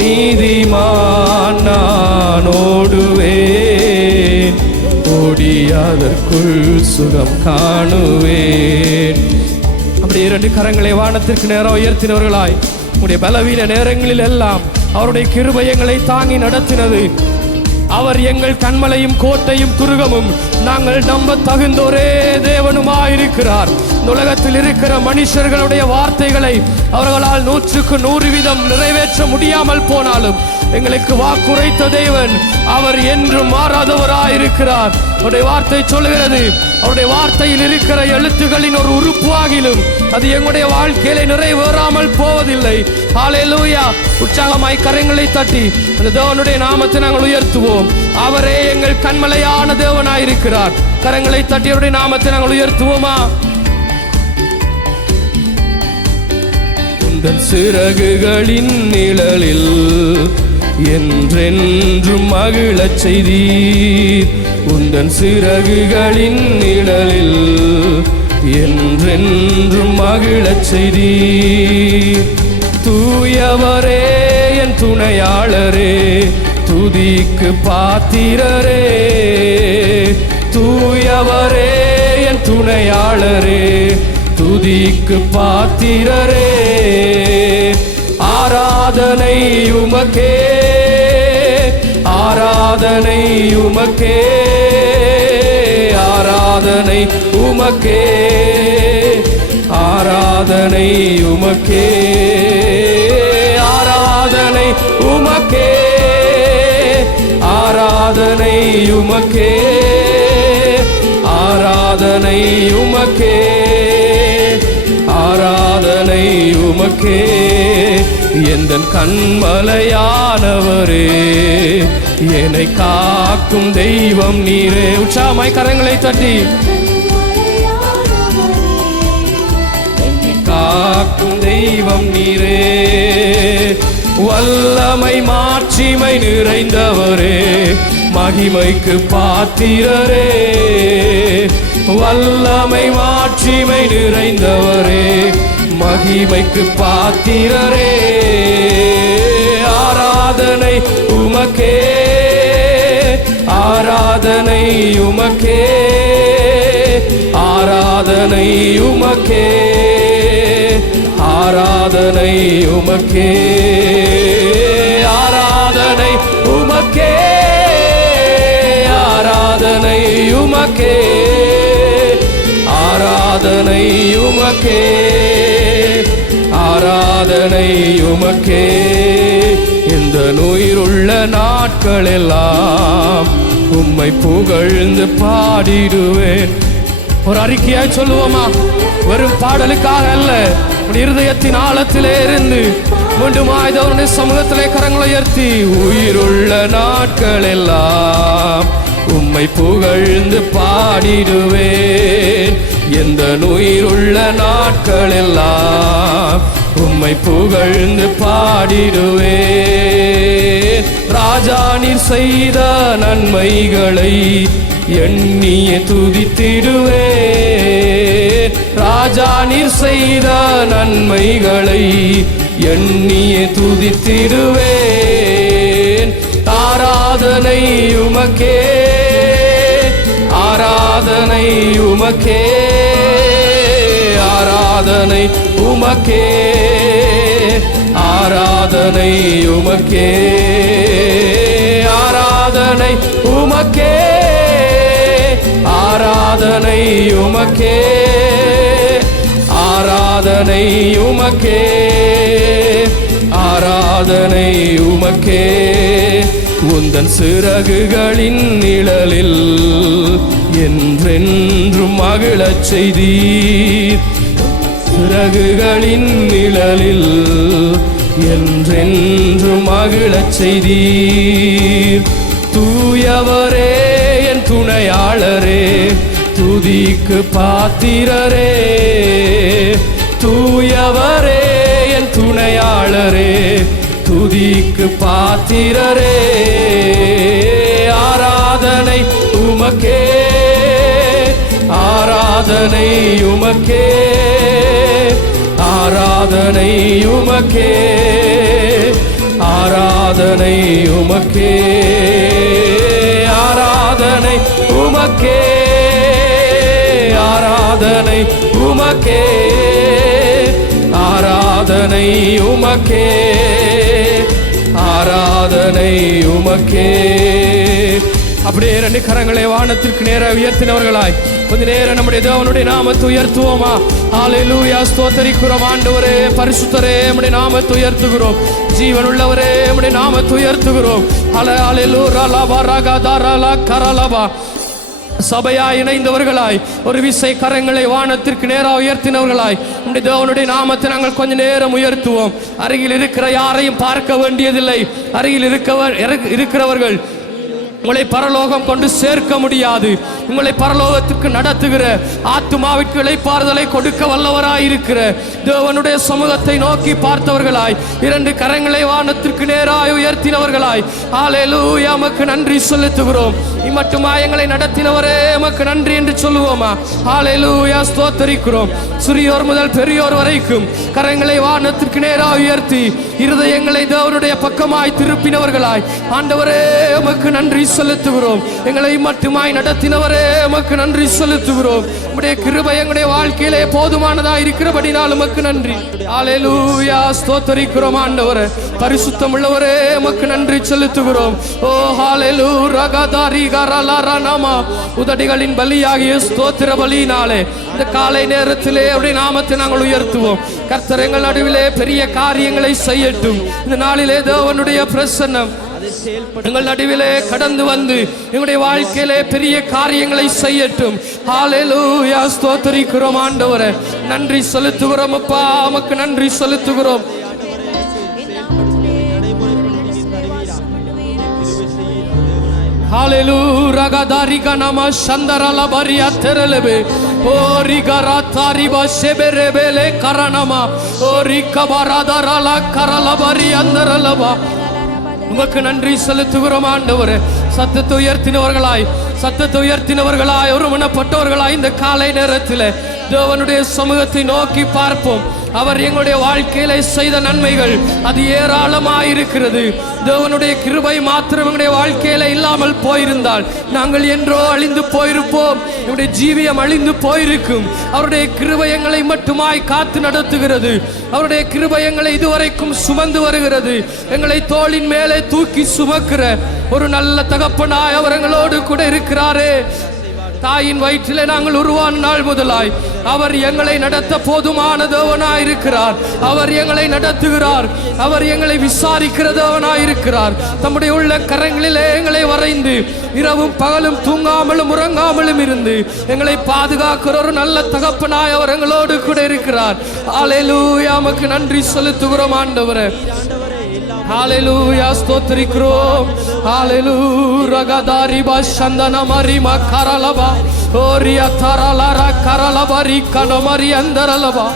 நீதிமான் நான் ஓடுவேன் ஓடி அதற்குள் சுகம் காணுவேன். அப்படி இரண்டு கரங்களை வானத்திற்கு நேரம் உயர்த்தினவர்களாய் உடைய பலவீன நேரங்களில் எல்லாம் அவருடைய கிருபை எங்களை தாங்கி நடத்தினது. அவர் எங்கள் கண்மலையும் கோட்டையும் துருகமும் நாங்கள் நம்ப தகுந்தோரே தேவனுமாயிருக்கிறார். உலகத்தில் இருக்கிற மனுஷர்களுடைய வார்த்தைகளை அவர்களால் 100% நிறைவேற்ற முடியாமல் போனாலும் எங்களுக்கு வாக்குரைத்த தேவன் அவர் என்றும் மாறாதவராயிருக்கிறார். அவருடைய வார்த்தை சொல்லுகிறது, அவருடைய வார்த்தையில் இருக்கிற எழுத்துக்களின் ஒரு உறுப்பாகிலும் அது எங்களுடைய வாழ்க்கையில நிறைவேறாமல் போவதில்லை. ஹல்லேலூயா. உற்சாகமாய் கரங்களை தட்டி அந்த தேவனுடைய நாமத்தை நாங்கள் உயர்த்துவோம். அவரே எங்கள் கண்மலையான தேவனாயிருக்கிறார். கரங்களை தட்டி அவருடைய நாமத்தை நாங்கள் உயர்த்துவோமா? உந்தன் சிறகுகளின் நிழலில் என்றென்றும் மகிழச் செய்தீர். உந்தன் சிறகுகளின் நிழலில் என்றென்றும் மகிழச் செய்தீர். தூயவரே என் துணையாளரே துதிக்கு பாத்திரரே. தூயவரே என் துணையாளரே துதிக்கு பாத்திரரே. ஆராதனை உமக்கே ஆராதனை உமக்கே ஆராதனை உமக்கே ஆராதனை உமக்கே ஆராதனை உமக்கே ஆராதனை உமக்கே ஆராதனை உமக்கே ஆராதனை உமக்கே எந்தன் கண்மலையானவரே, என்னை காக்கும் தெய்வம் நீரே. உற்சாகமாய் கரங்களை தட்டி காக்கும் தெய்வம் நீரே. வல்லமை மாட்சிமை நிறைந்தவரே, மகிமைக்கு பாத்திரரே. வல்லமை மாட்சிமை நிறைந்தவரே, மகிமைக்கு பாத்திரரே. ஆராதனை உமக்கே, ஆராதனை உமக்கே, ஆராதனை உமக்கே, ஆராதனை உமக்கே, ஆராதனை உமக்கே, ஆராதனை உமக்கே, ஆராதனை உமக்கே, ஆராதனை உமக்கே. இந்த உயிருள்ள நாட்களெல்லாம் உம்மை புகழ்ந்து பாடிடுவேன். ஒரு அறிக்கையாய் சொல்லுவோமா? வெறும் பாடலுக்காக அல்ல, இருதயத்தின் ஆழத்திலே இருந்து மீண்டுமாய் தேவனுடைய சமூகத்திலே கரங்களை உயர்த்தி, உயிருள்ள நாட்கள் எல்லாம் உம்மை புகழ்ந்து பாடிடுவேன். எந்த உயிருள்ள நாட்கள் எல்லாம் உம்மை புகழ்ந்து பாடிடுவேன். ராஜா நீர் செய்த நன்மைகளை எண்ணியே துதித்திடுவேன். ராஜா நீர் செய்த நன்மைகளை எண்ணியே துதித்திடுவேன். ஆராதனை உமக்கே, ஆராதனை உமக்கே, ஆராதனை உமக்கே, ஆராதனை உமக்கே, ஆராதனை உமக்கே, ஆராதனை உமக்கே, ஆராதனை உமக்கே, ஆராதனை உமக்கே. உந்தன் சிறகுகளின் நிழலில் என்றென்றும் மகிழச் செய்தீர். சிறகுகளின் நிழலில் என்றென்றும் மகிழச் செய்தீர். தூயவரே என் துணையாளரே, துதிக்கு பாத்திரரே. தூயவரே என் துணையாளரே, துதிக்கு பாத்திரரே. ஆராதனை உமக்கே, ஆராதனை உமக்கே, ஆராதனை உமக்கே, ஆராதனை உமக்கே, ஆராதனை உமக்கே, ஆராதனை உமக்கே, ஆராதனை உமக்கே, ஆராதனை உமக்கே. அப்படியே ரெண்டு கரங்களை வானத்திற்கு நேராக உயர்த்தினவர்களாய் கொஞ்ச நேரம் நம்முடைய தேவனுடைய நாமத்தை உயர்த்துவோமா? ஹல்லேலூயா, ஸ்தோத்திரிக்கிறோம் ஆண்டவரே, பரிசுத்தரே, நம்முடைய நாமத்தை உயர்த்துகிறோம். ஜீவனுள்ளவரே, நம்முடைய நாமத்தை உயர்த்துகிறோம். ஹல்லேலூயா லபா ரகதரல கரலபா. சபையாய் இணைந்தவர்களாய் ஒரு விசை கரங்களை வானத்திற்கு நேராக உயர்த்தினவர்களாய் நம்முடைய தேவனுடைய நாமத்தை நாங்கள் கொஞ்ச நேரம் உயர்த்துவோம். அருகில் இருக்கிற யாரையும் பார்க்க வேண்டியதில்லை. அருகில் இருக்கிறவர்கள் உங்களை பரலோகம் கொண்டு சேர்க்க முடியாது. உங்களை பரலோகத்திற்கு நடத்துகிற ஆத்துமாவிற்கு இளைப்பாறுதலை கொடுக்க வல்லவராயிருக்கிற தேவனுடைய சமூகத்தை நோக்கி பார்த்தவர்களாய் இரண்டு கரங்களை வானத்திற்கு நேராய் உயர்த்தினவர்களாய் ஹல்லேலூயா, உமக்கு நன்றி செலுத்துகிறோம். இம்மட்டுமா எங்களை நடத்தினவரே உமக்கு நன்றி என்று சொல்லுவோமா? ஹல்லேலூயா, ஸ்தோத்திரிக்கிறோம். சிறியோர் முதல் பெரியோர் வரைக்கும் கரங்களை வானத்திற்கு நேராக உயர்த்தி இருதயங்களை தேவனுடைய பக்கமாய் திருப்பினவர்களாய் ஆண்டவரே உமக்கு நன்றி செலுத்துகிறோம். எங்களை மட்டுமாய் நடத்தினவரே உமக்கு நன்றி செலுத்துகிறோம். உம்முடைய கிருபை எங்களுடைய வாழ்க்கையிலே போதுமானதா இருக்கிறபடினால் உமக்கு நன்றி. ஹல்லேலூயா, ஸ்தோத்திரிக்கிறோம் ஆண்டவரே, பரிசுத்தம் உள்ளவரே உமக்கு நன்றி செலுத்துகிறோம். ஓ ஹல்லேலூயா ரகதாரி கரலரனமா, உதடுகளின் பலியாகிய ஸ்தோத்திர பலியினாலே இந்த காலை நேரத்திலே அவருடைய நாமத்தை நாங்கள் உயர்த்துவோம். கர்த்தர் எங்கள் நடுவிலே பெரிய காரியங்களை செய்யட்டும். இந்த நாளிலே தேவனுடைய பிரசன்னம் எங்கள் நடுவிலே கடந்து வந்து எங்களுடைய வாழ்க்கையிலே பெரிய காரியங்களை செய்யட்டும். ஹல்லேலூயா, ஸ்தோத்திரிக்கிறோம் ஆண்டவரே, நன்றி செலுத்துகிறோம் அப்பா, உமக்கு நன்றி செலுத்துகிறோம். Hallelujah gadariga nama shandarala bariya terelebe origara tariba sheberebele karanama orikabaradara karala bariyandaralaba உமக்கு நன்றி செலுத்துகிறோம் ஆண்டவரே. சத்தத்தை உயர்த்தினவர்களாய் ஒருமனப்பட்டவர்களாய் இந்த காலை நேரத்தில் தேவனுடைய சமூகத்தை நோக்கி பார்ப்போம். அவர் எங்களுடைய வாழ்க்கையில செய்த நன்மைகள் அது ஏராளமாயிருக்கிறது. தேவனுடைய கிருபை மாத்திரம் எங்களுடைய வாழ்க்கையில இல்லாமல் போயிருந்தால் நாங்கள் என்றோ அழிந்து போயிருப்போம். எங்களுடைய ஜீவியம் அழிந்து போயிருக்கும். அவருடைய கிருபை எங்களை மட்டுமாய் காத்து நடத்துகிறது. அவருடைய கிருபை எங்களை இதுவரைக்கும் சுமந்து வருகிறது. எங்களை தோளின் மேலே தூக்கி சுமக்கிற ஒரு நல்ல தகப்பனாய் அவர் எங்களோடு கூட இருக்கிறாரே. தாயின் வயிற்றிலே நாங்கள் உருவான நாள் முதலாய் அவர் எங்களை நடத்த போதுமான தேவனாய் இருக்கிறார். அவர் எங்களை நடத்துகிறார். அவர் எங்களை விசாரிக்கிற தேவனாய் இருக்கிறார். தம்முடைய உள்ள கரங்களிலே எங்களை வரைந்து இரவும் பகலும் தூங்காமலும் உறங்காமலும் இருந்து எங்களை பாதுகாக்கிற ஒரு நல்ல தகப்பனாய் அவர் எங்களோடு கூட இருக்கிறார். ஹல்லேலூயா, உமக்கு நன்றி செலுத்துகிறோம் ஆண்டவரே. ஹalleluya ஸ்தோத்திரிக்கிறோம். ஹalleluya கதாரிபா சந்தன மரிமா கரலபா ஓரியா தரலரா கரலபரி கனமரி அந்தரலபா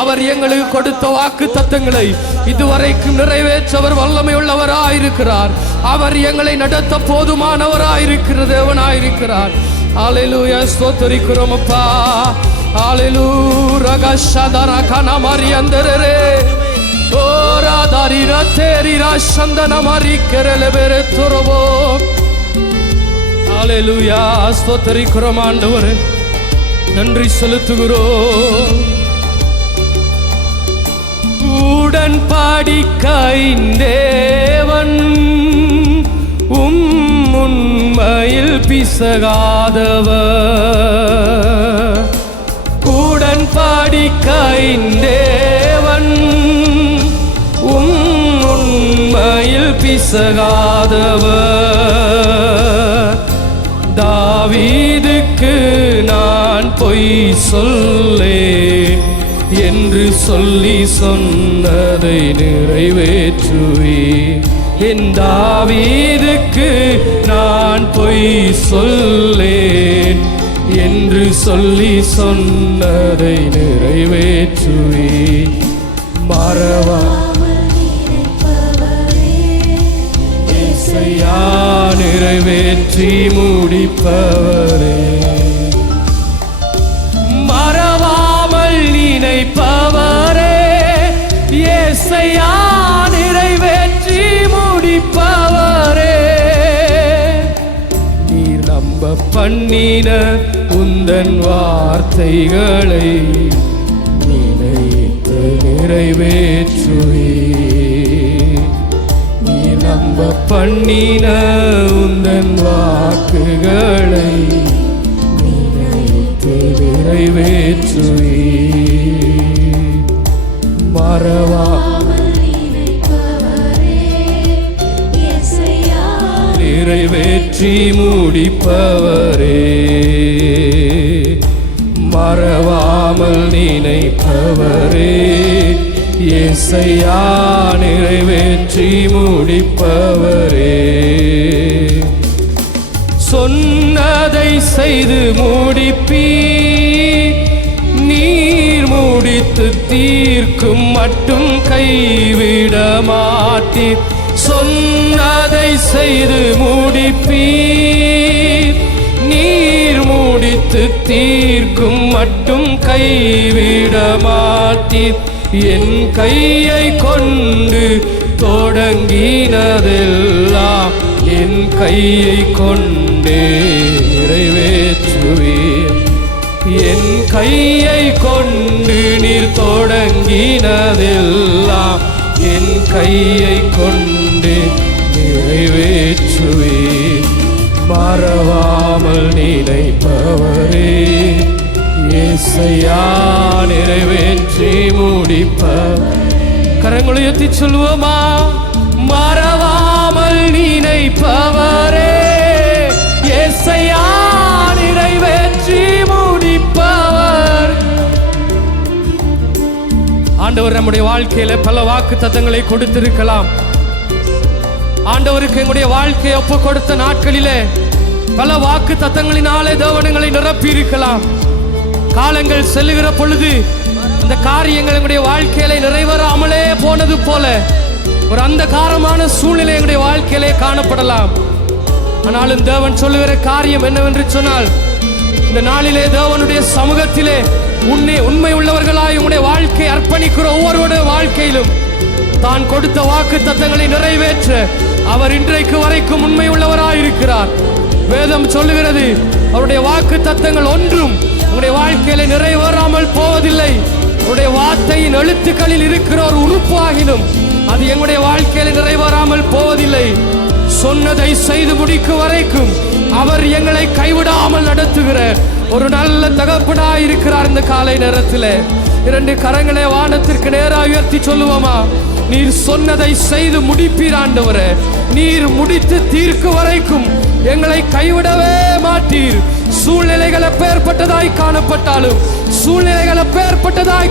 அவர் எங்களுக்கு கொடுத்த வாக்கு தத்தங்களை இதுவரைக்கும் நிறைவேற்றவர் வல்லமை உள்ளவராயிருக்கிறார். அவர் எங்களை நடத்த போதுமானவராயிருக்கிற தேவனாயிருக்கிறார். ஹalleluya ஸ்தோத்திரிக்கிறோம் அப்பா. ஹalleluya கஷதரா கனமரி அந்தரரே ora darira terira shandana mari kerelebere torobo. ஹalleluya ஸ்தோத்திரிக்கிறோம் ஆண்டவரே, நன்றி செலுத்துகிறோம். உடன்படிக்கையின் தேவன் உண்மையில் பிசகாதவர். உடன்படிக்கையின் தேவன் உண்மையில் பிசகாதவர். தாவீதுக்கு நான் பொய் சொல்லேன் என்று சொல்லி சொன்னதை நிறைவேற்றுவேன். என் தாவீதுக்கு நான் பொய் சொல்லேன் என்று சொல்லி சொன்னதை நிறைவேற்றுவேன். மறவா நிறைவேற்றி முடிப்பவரே, மறவாமல் நினைப்பவரே, இயேசையா நிறைவேற்றி முடிப்பவரே. நீர் நம்ப பண்ணின உந்தன் வார்த்தைகளை நினைத்து நிறைவேற்றுவே. நம்ப பண்ணின உந்தன் வாக்குகளை நினைத்து நிறைவேற்றுவே. மறவாமல் நிறைவேற்றி முடிப்பவரே, மறவாமல் நினைப்பவரே, இயேசையா நிறைவேற்றி முடிப்பவரே. சொன்னதை செய்து முடிப்பீர், நீர் முடித்து தீர்க்கும் மட்டும் கைவிட மாட்டீர். சொன்னதை செய்து முடிப்பீர், நீர் முடித்து தீர்க்கும் மட்டும் கைவிட மாட்டீர். என் கையை கொண்டு தொடங்கினதெல்லாம் என் கையை கொண்டே நிறைவேற்றுவேன். என் கையை கொண்டு நீர் தொடங்கினதெல்லாம் என் கையை கொண்டு நிறைவேற்றுவேன். மறவாமல் நினைப்பவரே, இயேசையா நிறைவேற்றி முடிப்பவர். கரங்களை உயர்த்தி சொல்வோமா? மறவாமல் நினைப்பவரே, இயேசையா நிறைவேற்றி முடிப்பவர். ஆண்டவர் நம்முடைய வாழ்க்கையில பல வாக்கு தத்தங்களை கொடுத்திருக்கலாம். ஆண்டவருக்கு எங்களுடைய வாழ்க்கையை ஒப்பு கொடுத்த நாட்களிலே பல வாக்கு தத்தங்களினாலே தேவனங்களை நிரப்பி இருக்கலாம். காலங்கள் செல்லுகிற பொழுது அந்த காரியங்கள் எங்களுடைய வாழ்க்கையில நிறைவேறாமலே போனது போல ஒரு அந்தகாரமான சூழ்நிலை எங்களுடைய வாழ்க்கையிலே காணப்படலாம். ஆனாலும் தேவன் சொல்லுகிற காரியம் என்னவென்று சொன்னால், இந்த நாளிலே தேவனுடைய சமூகத்திலே உண்மை உள்ளவர்களாய் உங்களுடைய வாழ்க்கை அர்ப்பணிக்கிற ஒவ்வொருவருடைய வாழ்க்கையிலும் தான் கொடுத்த வாக்கு தத்தங்களை நிறைவேற்ற அவர் இன்றைக்கு வரைக்கும் உண்மை உள்ளவராயிருக்கிறார். வேதம் சொல்லுகிறது, அவருடைய வாக்கு தத்தங்கள் ஒன்றும் உங்களுடைய வாழ்க்கையில நிறைவேறாமல் போவதில்லை. அவருடைய வார்த்தையின் எழுத்துக்களில் இருக்கிற ஒரு உறுப்பு ஆகினும் அது எங்களுடைய வாழ்க்கையில நிறைவேறாமல் போவதில்லை. சொன்னதை செய்து முடிக்கும் வரைக்கும் அவர் எங்களை கைவிடாமல் நடத்துகிற ஒரு நல்ல தகப்பனாய் இருக்கிறார். இந்த காலை நேரத்தில் 2 கரங்களை வானத்திற்கு நேராக உயர்த்தி சொல்லுவோமா? நீர் சொன்னதை செய்து முடிப்பீர் ஆண்டவரே. நீர் முடித்து தீர்க்கும் வரைக்கும் எங்களை கைவிடவே மாட்டீர். சூழ்நிலைகள் எப்பேற்பட்டதாய்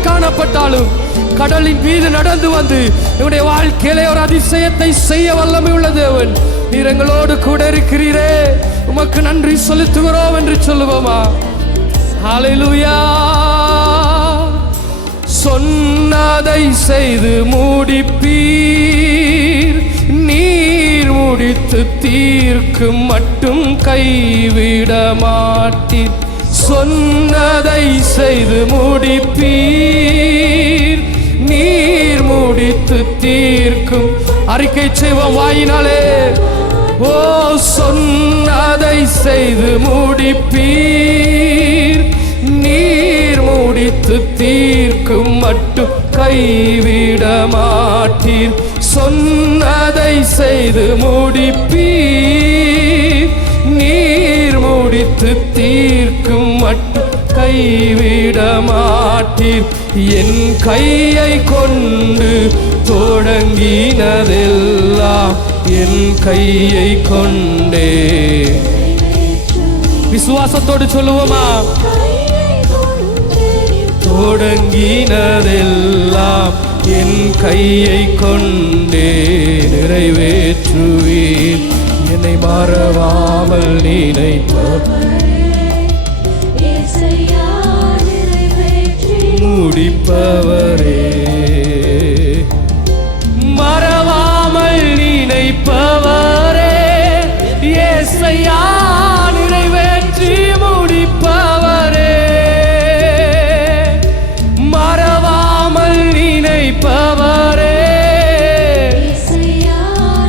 காணப்பட்டாலும் கடலின் மீது நடந்து வந்து என்னுடைய வாழ்க்கையிலே ஒரு அதிசயத்தை செய்ய வல்லமை உள்ள தேவன் நீர் எங்களோடு கூட இருக்கிறீரே, உமக்கு நன்றி செலுத்துகிறோம் என்று சொல்லுவோமா? ஹல்லேலூயா. சொன்னதை செய்து முடிப்பீர், நீர் முடித்து தீர்க்கும் மட்டும் கைவிட மாட்டீர். சொன்னதை செய்து முடிப்பீர், நீர் முடித்து தீர்க்கும். அறிக்கை செய்வோம் வாயினாலே. ஓ, சொன்னதை செய்து முடிப்பீர், நீர் முடித்து தீர்க்கும் மட்டும் கைவிட மாட்டீர். சொன்னதை செய்து முடிப்பீர், நீர் முடித்து தீர்க்கும் மட்டும் கைவிட மாட்டீர். என் கையை கொண்டு தொடங்கினதெல்லாம் என் கையை கொண்டே. விசுவாசத்தோடு சொல்லுவோமா? தொடங்கினதெல்லாம் என் கையை கொண்டே நிறைவேற்றுவீர். என்னை மறவாமல் முடிப்பவரே, மறவாமல் நினைப்பவரே, இயேசையா நிறைவேற்றி முடிப்பவரே. மறவாமல் நினைப்பவரே,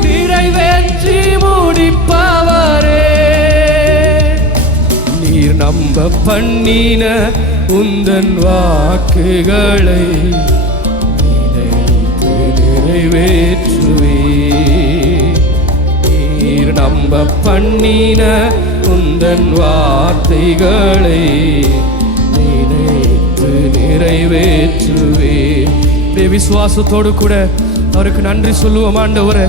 நிறைவேற்றி முடிப்பவரே. நீர் நம்ப பண்ணின உந்தன் வாக்குகளை நிறைவேற்றுவே. நீர் நம்ப பண்ணின உந்தன் வார்த்தைகளை நினைத்து நிறைவேற்றுவே. விசுவாசத்தோடு கூட அவருக்கு நன்றி சொல்லுவோம். ஆண்டவரே,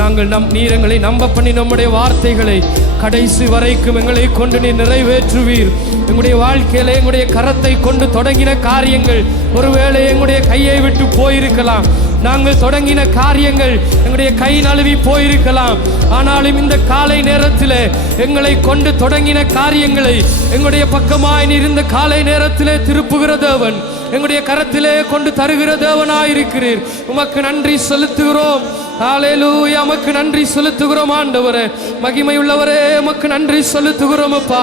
நாங்கள் நீர் எங்களை நம்ப பண்ணி நம்முடைய வார்த்தைகளை கடைசி வரைக்கும் எங்களை கொண்டு நீர் நிறைவேற்றுவீர். எங்களுடைய வாழ்க்கையில எங்களுடைய கரத்தை கொண்டு தொடங்கின காரியங்கள் ஒருவேளை எங்களுடைய கையை விட்டு போயிருக்கலாம். நாங்கள் தொடங்கின காரியங்கள் எங்களுடைய கை நழுவி போயிருக்கலாம். ஆனாலும் இந்த காலை நேரத்தில் எங்களை கொண்டு தொடங்கின காரியங்களை எங்களுடைய பக்கமாய் நீர் இந்த காலை நேரத்திலே திருப்புகிற தேவன், எங்களுடைய கரத்திலே கொண்டு தருகிற தேவனாயிருக்கிறீர். உமக்கு நன்றி செலுத்துகிறோம். ஹல்லேலூயா. உமக்கு நன்றி செலுத்துகிறோம் ஆண்டவரே. மகிமை உள்ளவரே, உமக்கு நன்றி செலுத்துகிறோம் அப்பா.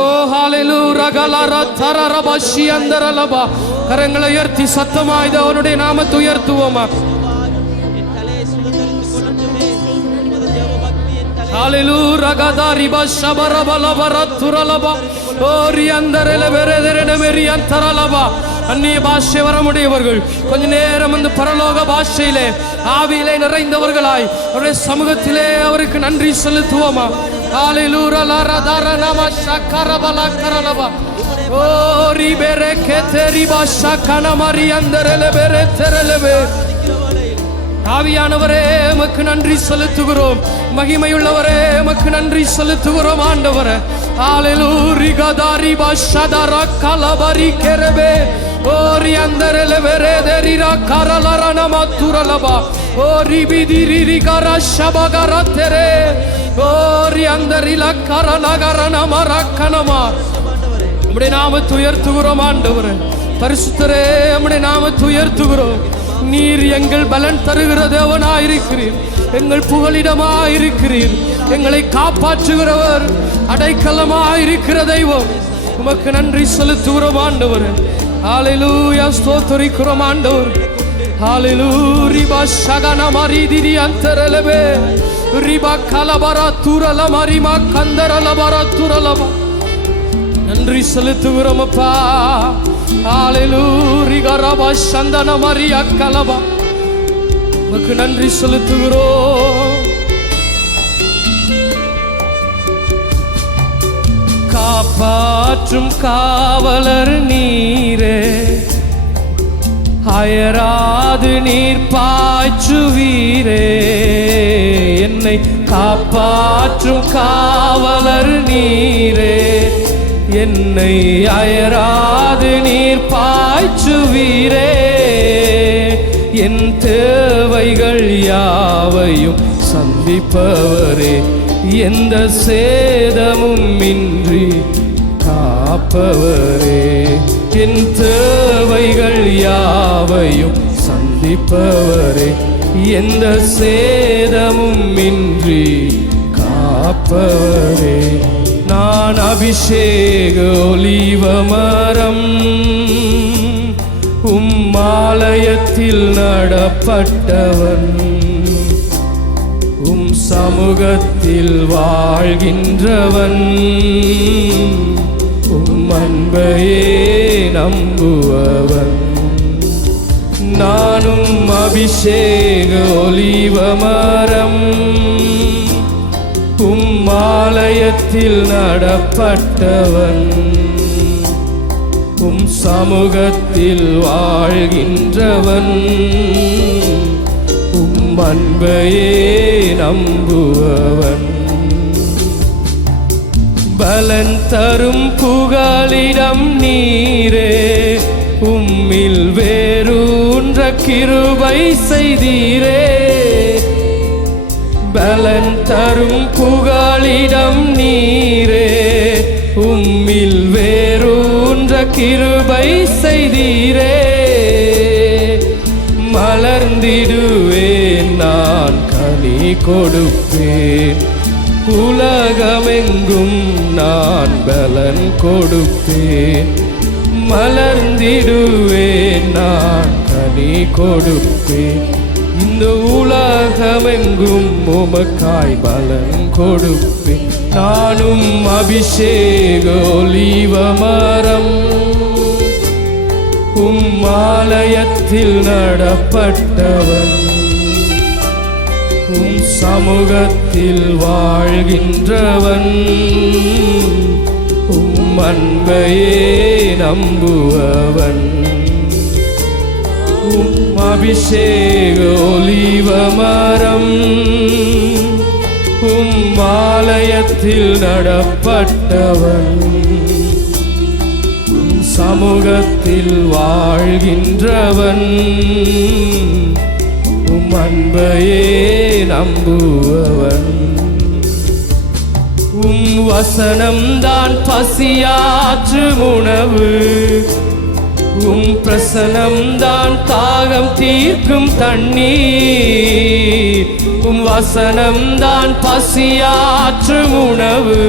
ஓ ஹல்லேலூயா. ரகலரா தரரபஷி அந்தரலபா. கரங்களை உயர்த்தி சத்தமாய் தேவனுடைய நாமத்தை உயர்த்துவோமா? ஹல்லேலூயா. ரகதாரி பஷபரபலபரத்துரலபா. ஓரி அந்தரல வெரதரன மெரியந்தரலபா. அந்நிய பாஷை வரமுடையவர்கள் கொஞ்ச நேரம் அந்த பரலோக பாஷையிலே ஆவியிலே நிறைந்தவர்களாய் அவருடைய சமூகத்திலே அவருக்கு நன்றி செலுத்துவோமா? ஹல்லேலூயா. லரதரனம ஷக்கரபலகரலபா. ஓரி பெரகெதரி பாஷகன மரியந்தரல பெரதரலபே. ஆவியானவரே, உமக்கு நன்றி செலுத்துகிறோம். மகிமையுள்ளவரே, உமக்கு நன்றி செலுத்துகிறோம் ஆண்டவரே. ஹல்லேலூயா. ரிகதாரி பாஷதர கலபரி கெரபே. ஓரி அந்தரல வெரேதரிரா கரலரன மத்துரலபா ஓரி பிதிரிரி கரஷபகரதரே ஓரி அந்தரில கரநகரன மரக்கனமா. நம்முடைய நாமத்தை உயர்த்துகிறோம் ஆண்டவரே. பரிசுத்தரே, நம்முடைய நாமத்தை உயர்த்துகிறோம். நீர் எங்கள் பலன் தருகிற தேவனாயிருக்கிறீர், எங்கள் புகலிடமாயிருக்கிறீர், எங்களை காப்பாற்றுகிறவர், அடைக்கலமாயிருக்கிற தெய்வம். உமக்கு நன்றி செலுத்துகிறோம் ஆண்டவரே. ஹல்லேலூயா, ஸ்தோத்திரிக்கிறோம் ஆண்டவர். ஹல்லேலூயா. ரிபா ஷகன மரிதிரி அந்தரலவே ரிபா கலபரா துரல மரிமா கந்தரல பரா துரலபா. நன்றி செலுத்துகிறோம் அப்பா. ஹல்லேலூயா. ரபா சந்தன மரியா கலபா. உமக்கு நன்றி செலுத்துகிறோம். காப்பாற்றும் காவலர் நீரே, அயராது நீர் பாய்ச்சுவீரே. என்னை காப்பாற்றும் காவலர் நீரே, என்னை அயராது நீர் பாய்ச்சுவீரே. என் தேவைகள் யாவையும் சந்திப்பவரே, எந்த சேதமும் இன்றி காப்பவரே. என் தேவைகள் யாவையும் சந்திப்பவரே, எந்த சேதமும் இன்றி காப்பவரே. நான் அபிஷேக ஒலிவமரம், உம்மாலயத்தில் நடப்பட்டவன், உம் சமூகத்தில் வாழ்கின்றவன், உம் அன்பையே நம்புவவன். நானும் அபிஷேக ஒலிவமரம், உம் ஆலயத்தில் நடப்பட்டவன், உம் சமூகத்தில் வாழ்கின்றவன், உம் அன்பையே நம்புவவன். பலன் தரும் புகலிடம் நீரே, உம்மில் வேரூன்ற கிருபை செய்தீரே. பலன் தரும் புகலிடம் நீரே, உம்மில் வேரூன்ற கிருபை செய்தீரே. மலர்ந்திடுவேன் நான், கனி கொடுப்பேன், உலகமெங்கும் நான் பலன் கொடுப்பேன். மலர்ந்திடுவேன் நான், கனி கொடுப்பேன், இந்த உலகமெங்கும் உமக்காய் பலன் கொடுப்பேன். நானும் அபிஷேக ஒலிவமரம், உம் ஆலயத்தில் நடப்பட்டவன், உம் சமூகத்தில் வாழ்கின்றவன், உம் அன்பையே நம்புவவன். உம் அபிஷேக ஒலிவமரம், உம் ஆலயத்தில் நடப்பட்டவன், உம் சமூகத்தில் வாழ்கின்றவன், உம் அன்பையே நம்புவவன். உம் வசனம்தான் பசியாற்றும் உணவு, உம் பிரசனம்தான் தாகம் தீர்க்கும் தண்ணீர். உம் வசனம்தான் பசியாற்றும் உணவு,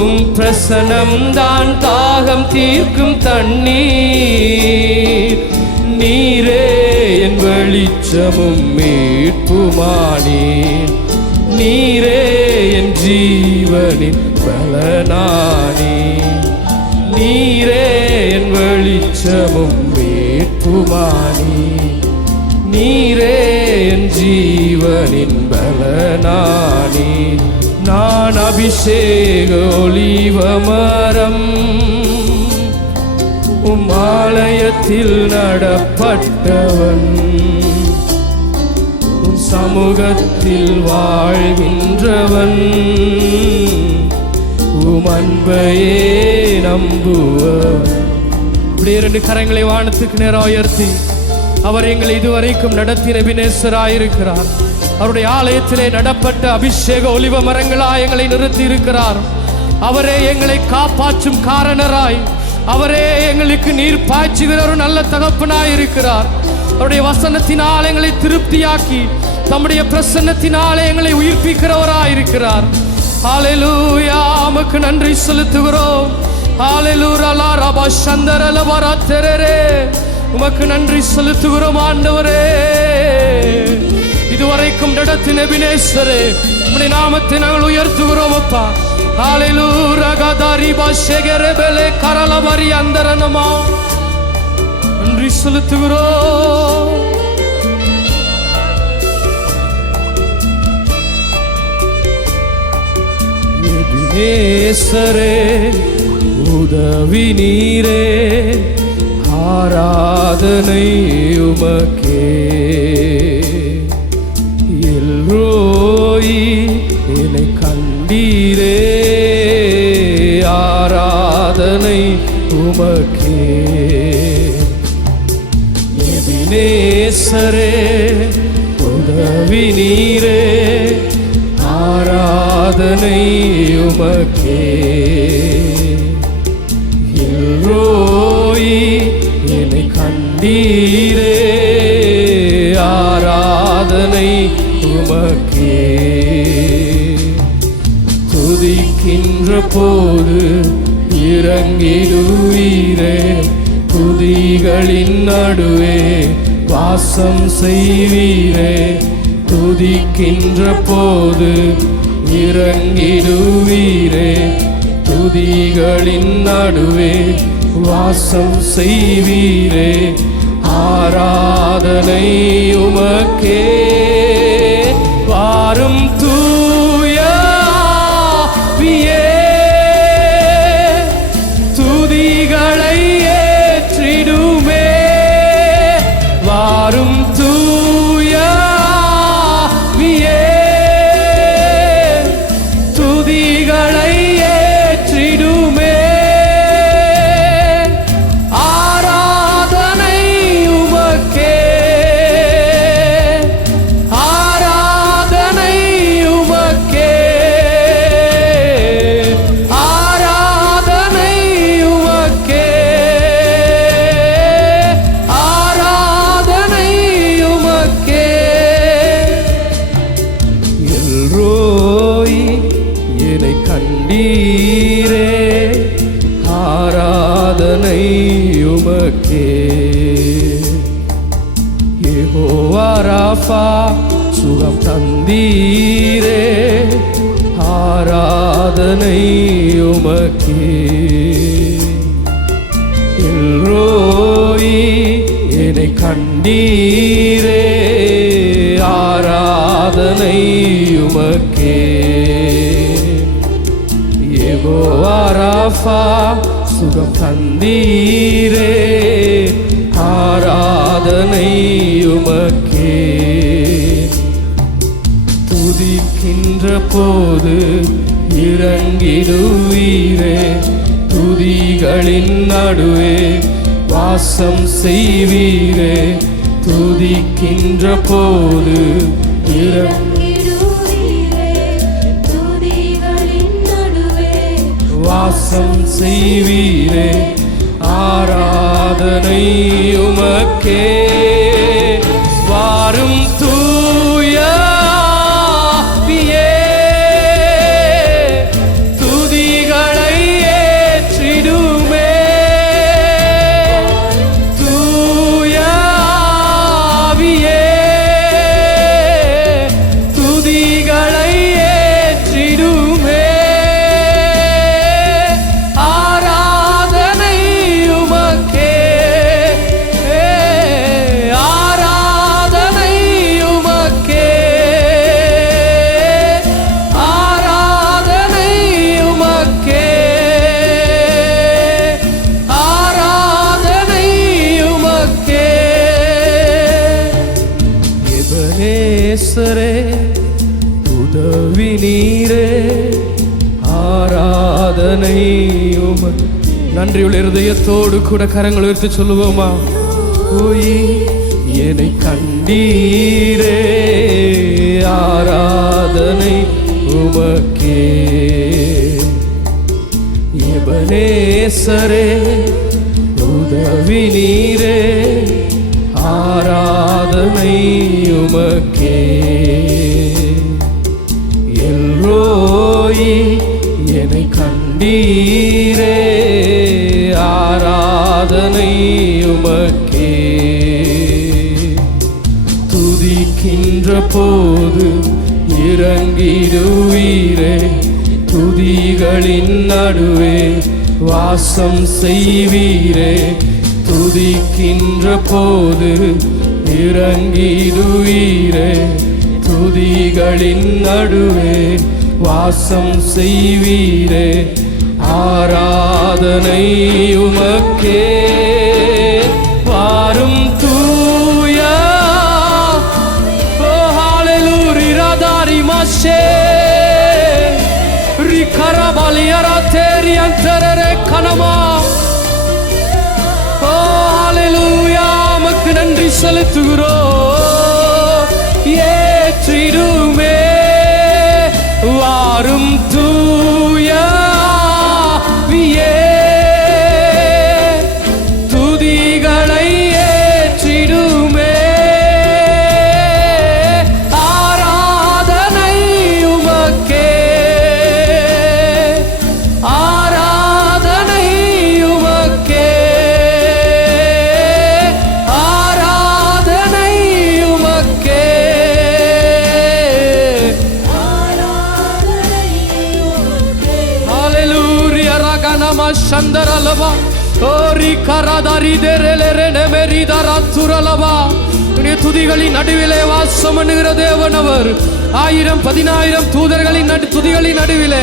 உம் பிரசனம்தான் தாகம் தீர்க்கும் தண்ணீர். நீரே என் வெளிச்சமும் மீட்புமானீர், நீரே என் ஜீவனின் பலனானீர். நீரே என் வெளிச்சமும் மீட்புமானீர், நீரே என் ஜீவனின் பலனானீர். நான் அபிஷேக ஒலிவமரம், உம் ஆலயத்தில் நடப்பட்டவன், உம் சமூகத்தில் வாழ்கின்றவன், உம் அன்பையே நம்புவன். அப்படியே 2 கரங்களை வானத்துக்கு நேரம் உயர்த்தி, அவர் எங்களை இதுவரைக்கும் நடத்தின எபினேசராயிருக்கிறார். அவருடைய ஆலயத்திலே நடப்பட்ட அபிஷேக ஒலிவ மரங்களாய் எங்களை நிறுத்தி இருக்கிறார். அவரே எங்களை காப்பாற்றும் காரணராய், அவரே எங்களுக்கு நீர் பாய்ச்சுகிற ஒரு நல்ல தகப்பனாய் இருக்கிறார். அவருடைய வசனத்தினால் எங்களை திருப்தியாக்கி தம்முடைய பிரசன்னத்தினாலே எங்களை உயிர்ப்பிக்கிறவராய் இருக்கிறார். ஹல்லேலூயா, உமக்கு நன்றி செலுத்துகிறோம். ஹல்லேலூயா ரபா சந்தரல வரதரே, உமக்கு நன்றி செலுத்துகிறோம் ஆண்டவரே. இதுவரைக்கும் நடத்தின எபினேசரே, உம்முடைய நாமத்தை நாங்கள் உயர்த்துகிறோம் அப்பா. ஹல்லேலூயா கதாரி பாஷேகரபலே கரலபரி அந்தரனமா, நன்றி செலுத்துகிறோம். எபினேசரே, உதவி நீரே, ஆராதனை உமக்கே. எல்ரோயி, என்னை கண்டீரே, ஆராதனை உமக்கே. எபினேசரே, உதவி நீரே, ஆராதனை உமக்கே. எல்ரோயி, என்னை கண்டீரே, ஆராதனை உமக்கே. துதிக்கின்ற போது இறங்கிடுவீரே, துதிகளின் நடுவே வாசம் செய்வீரே. துதிக்கின்ற போது இறங்கிடுவீரே, துதிகளின் நடுவே வாசம் செய்வீரே. ஆராதனை உமக்கே. வாரும் தூய ஆவியே, துதிகளை ஏற்றிடுமே. வாரும் தூய ஆவியே, துதிகளை ஏற்றிடுமே. ஆராதனை உமக்கே, ஆராதனை உமக்கே, ஆராதனை உமக்கே, ஆராதனை உமக்கே. எல்ரோயி, என்னை கண்டீரே, ஆராதனை உமக்கே. யெகோவா ராஃபா, சுகம் தந்தீரே, ஆராதனை உமக்கே. எல்ரோயி, என்னை கண்டீரே, ஆராதனை உமக்கே. யெகோவா ராஃபா, சுகம் தந்தீரே, ஆராதனை உமக்கே. துதிக்கின்ற போது இறங்கிடுவீரே, துதிகளின் நடுவே வாசம் செய்வீரே. துதிக்கின்ற போது வாசம் செய்வீரே. ஆராதனை உமக்கே. வாரும் தூய ஆவியே, துதிகளை ஏற்றிடுமே. தூய ஆவியே, துதிகளை ஏற்றிடுமே. ஆராதனை உமக்கே, ஆராதனை உமக்கே, ஆராதனை உமக்கே, ஆராதனை உமக்கே. எபனேசரே, உதவி நீரே, ஆராதனை உமக்கே. நன்றியுள்ள இருதயத்தோடு கூட கரங்கள் உயர்த்தி சொல்லுவோமா? என்னை கண்டீரே, ஆராதனை உமக்கே. எபனேசரே, உதவி நீரே, ஆராதனை உமக்கே. எல்ரோயி, என்னை கண்டீரே, ஆராதனை உமக்கே. துதிக்கின்ற போது இறங்கிடுவீரே, துதிகளின் நடுவே வாசம் செய்வீரே. துதிக்கின்ற போது இறங்கிடுவீரே, துதிகளின் நடுவே வாசம் செய்வீரே. ஆராதனை உமக்கே. வாரும் தூய மாஷே ரிகரபலியரா தேரியந்தரரே கனமா. ஓ ஹalleluya, உமக்கு நன்றி செலுத்துகிறோம். ஏற்றிடுமே வாரும் தூய துதிகளை ஏற்றிடுமே. ஆராதனை உமக்கே, ஆராதனை உமக்கே, ஆராதனை உமக்கே. ஹalleluya ரகனமா சந்தரலவா ஓரி கரதரி தெரலரே மெரிதரா துரலவா. துதிகளின் நடுவிலே வாசம் பண்ணுகிற தேவன் அவர். 1000-10,000 தூதர்களின் துதிகளின் நடுவிலே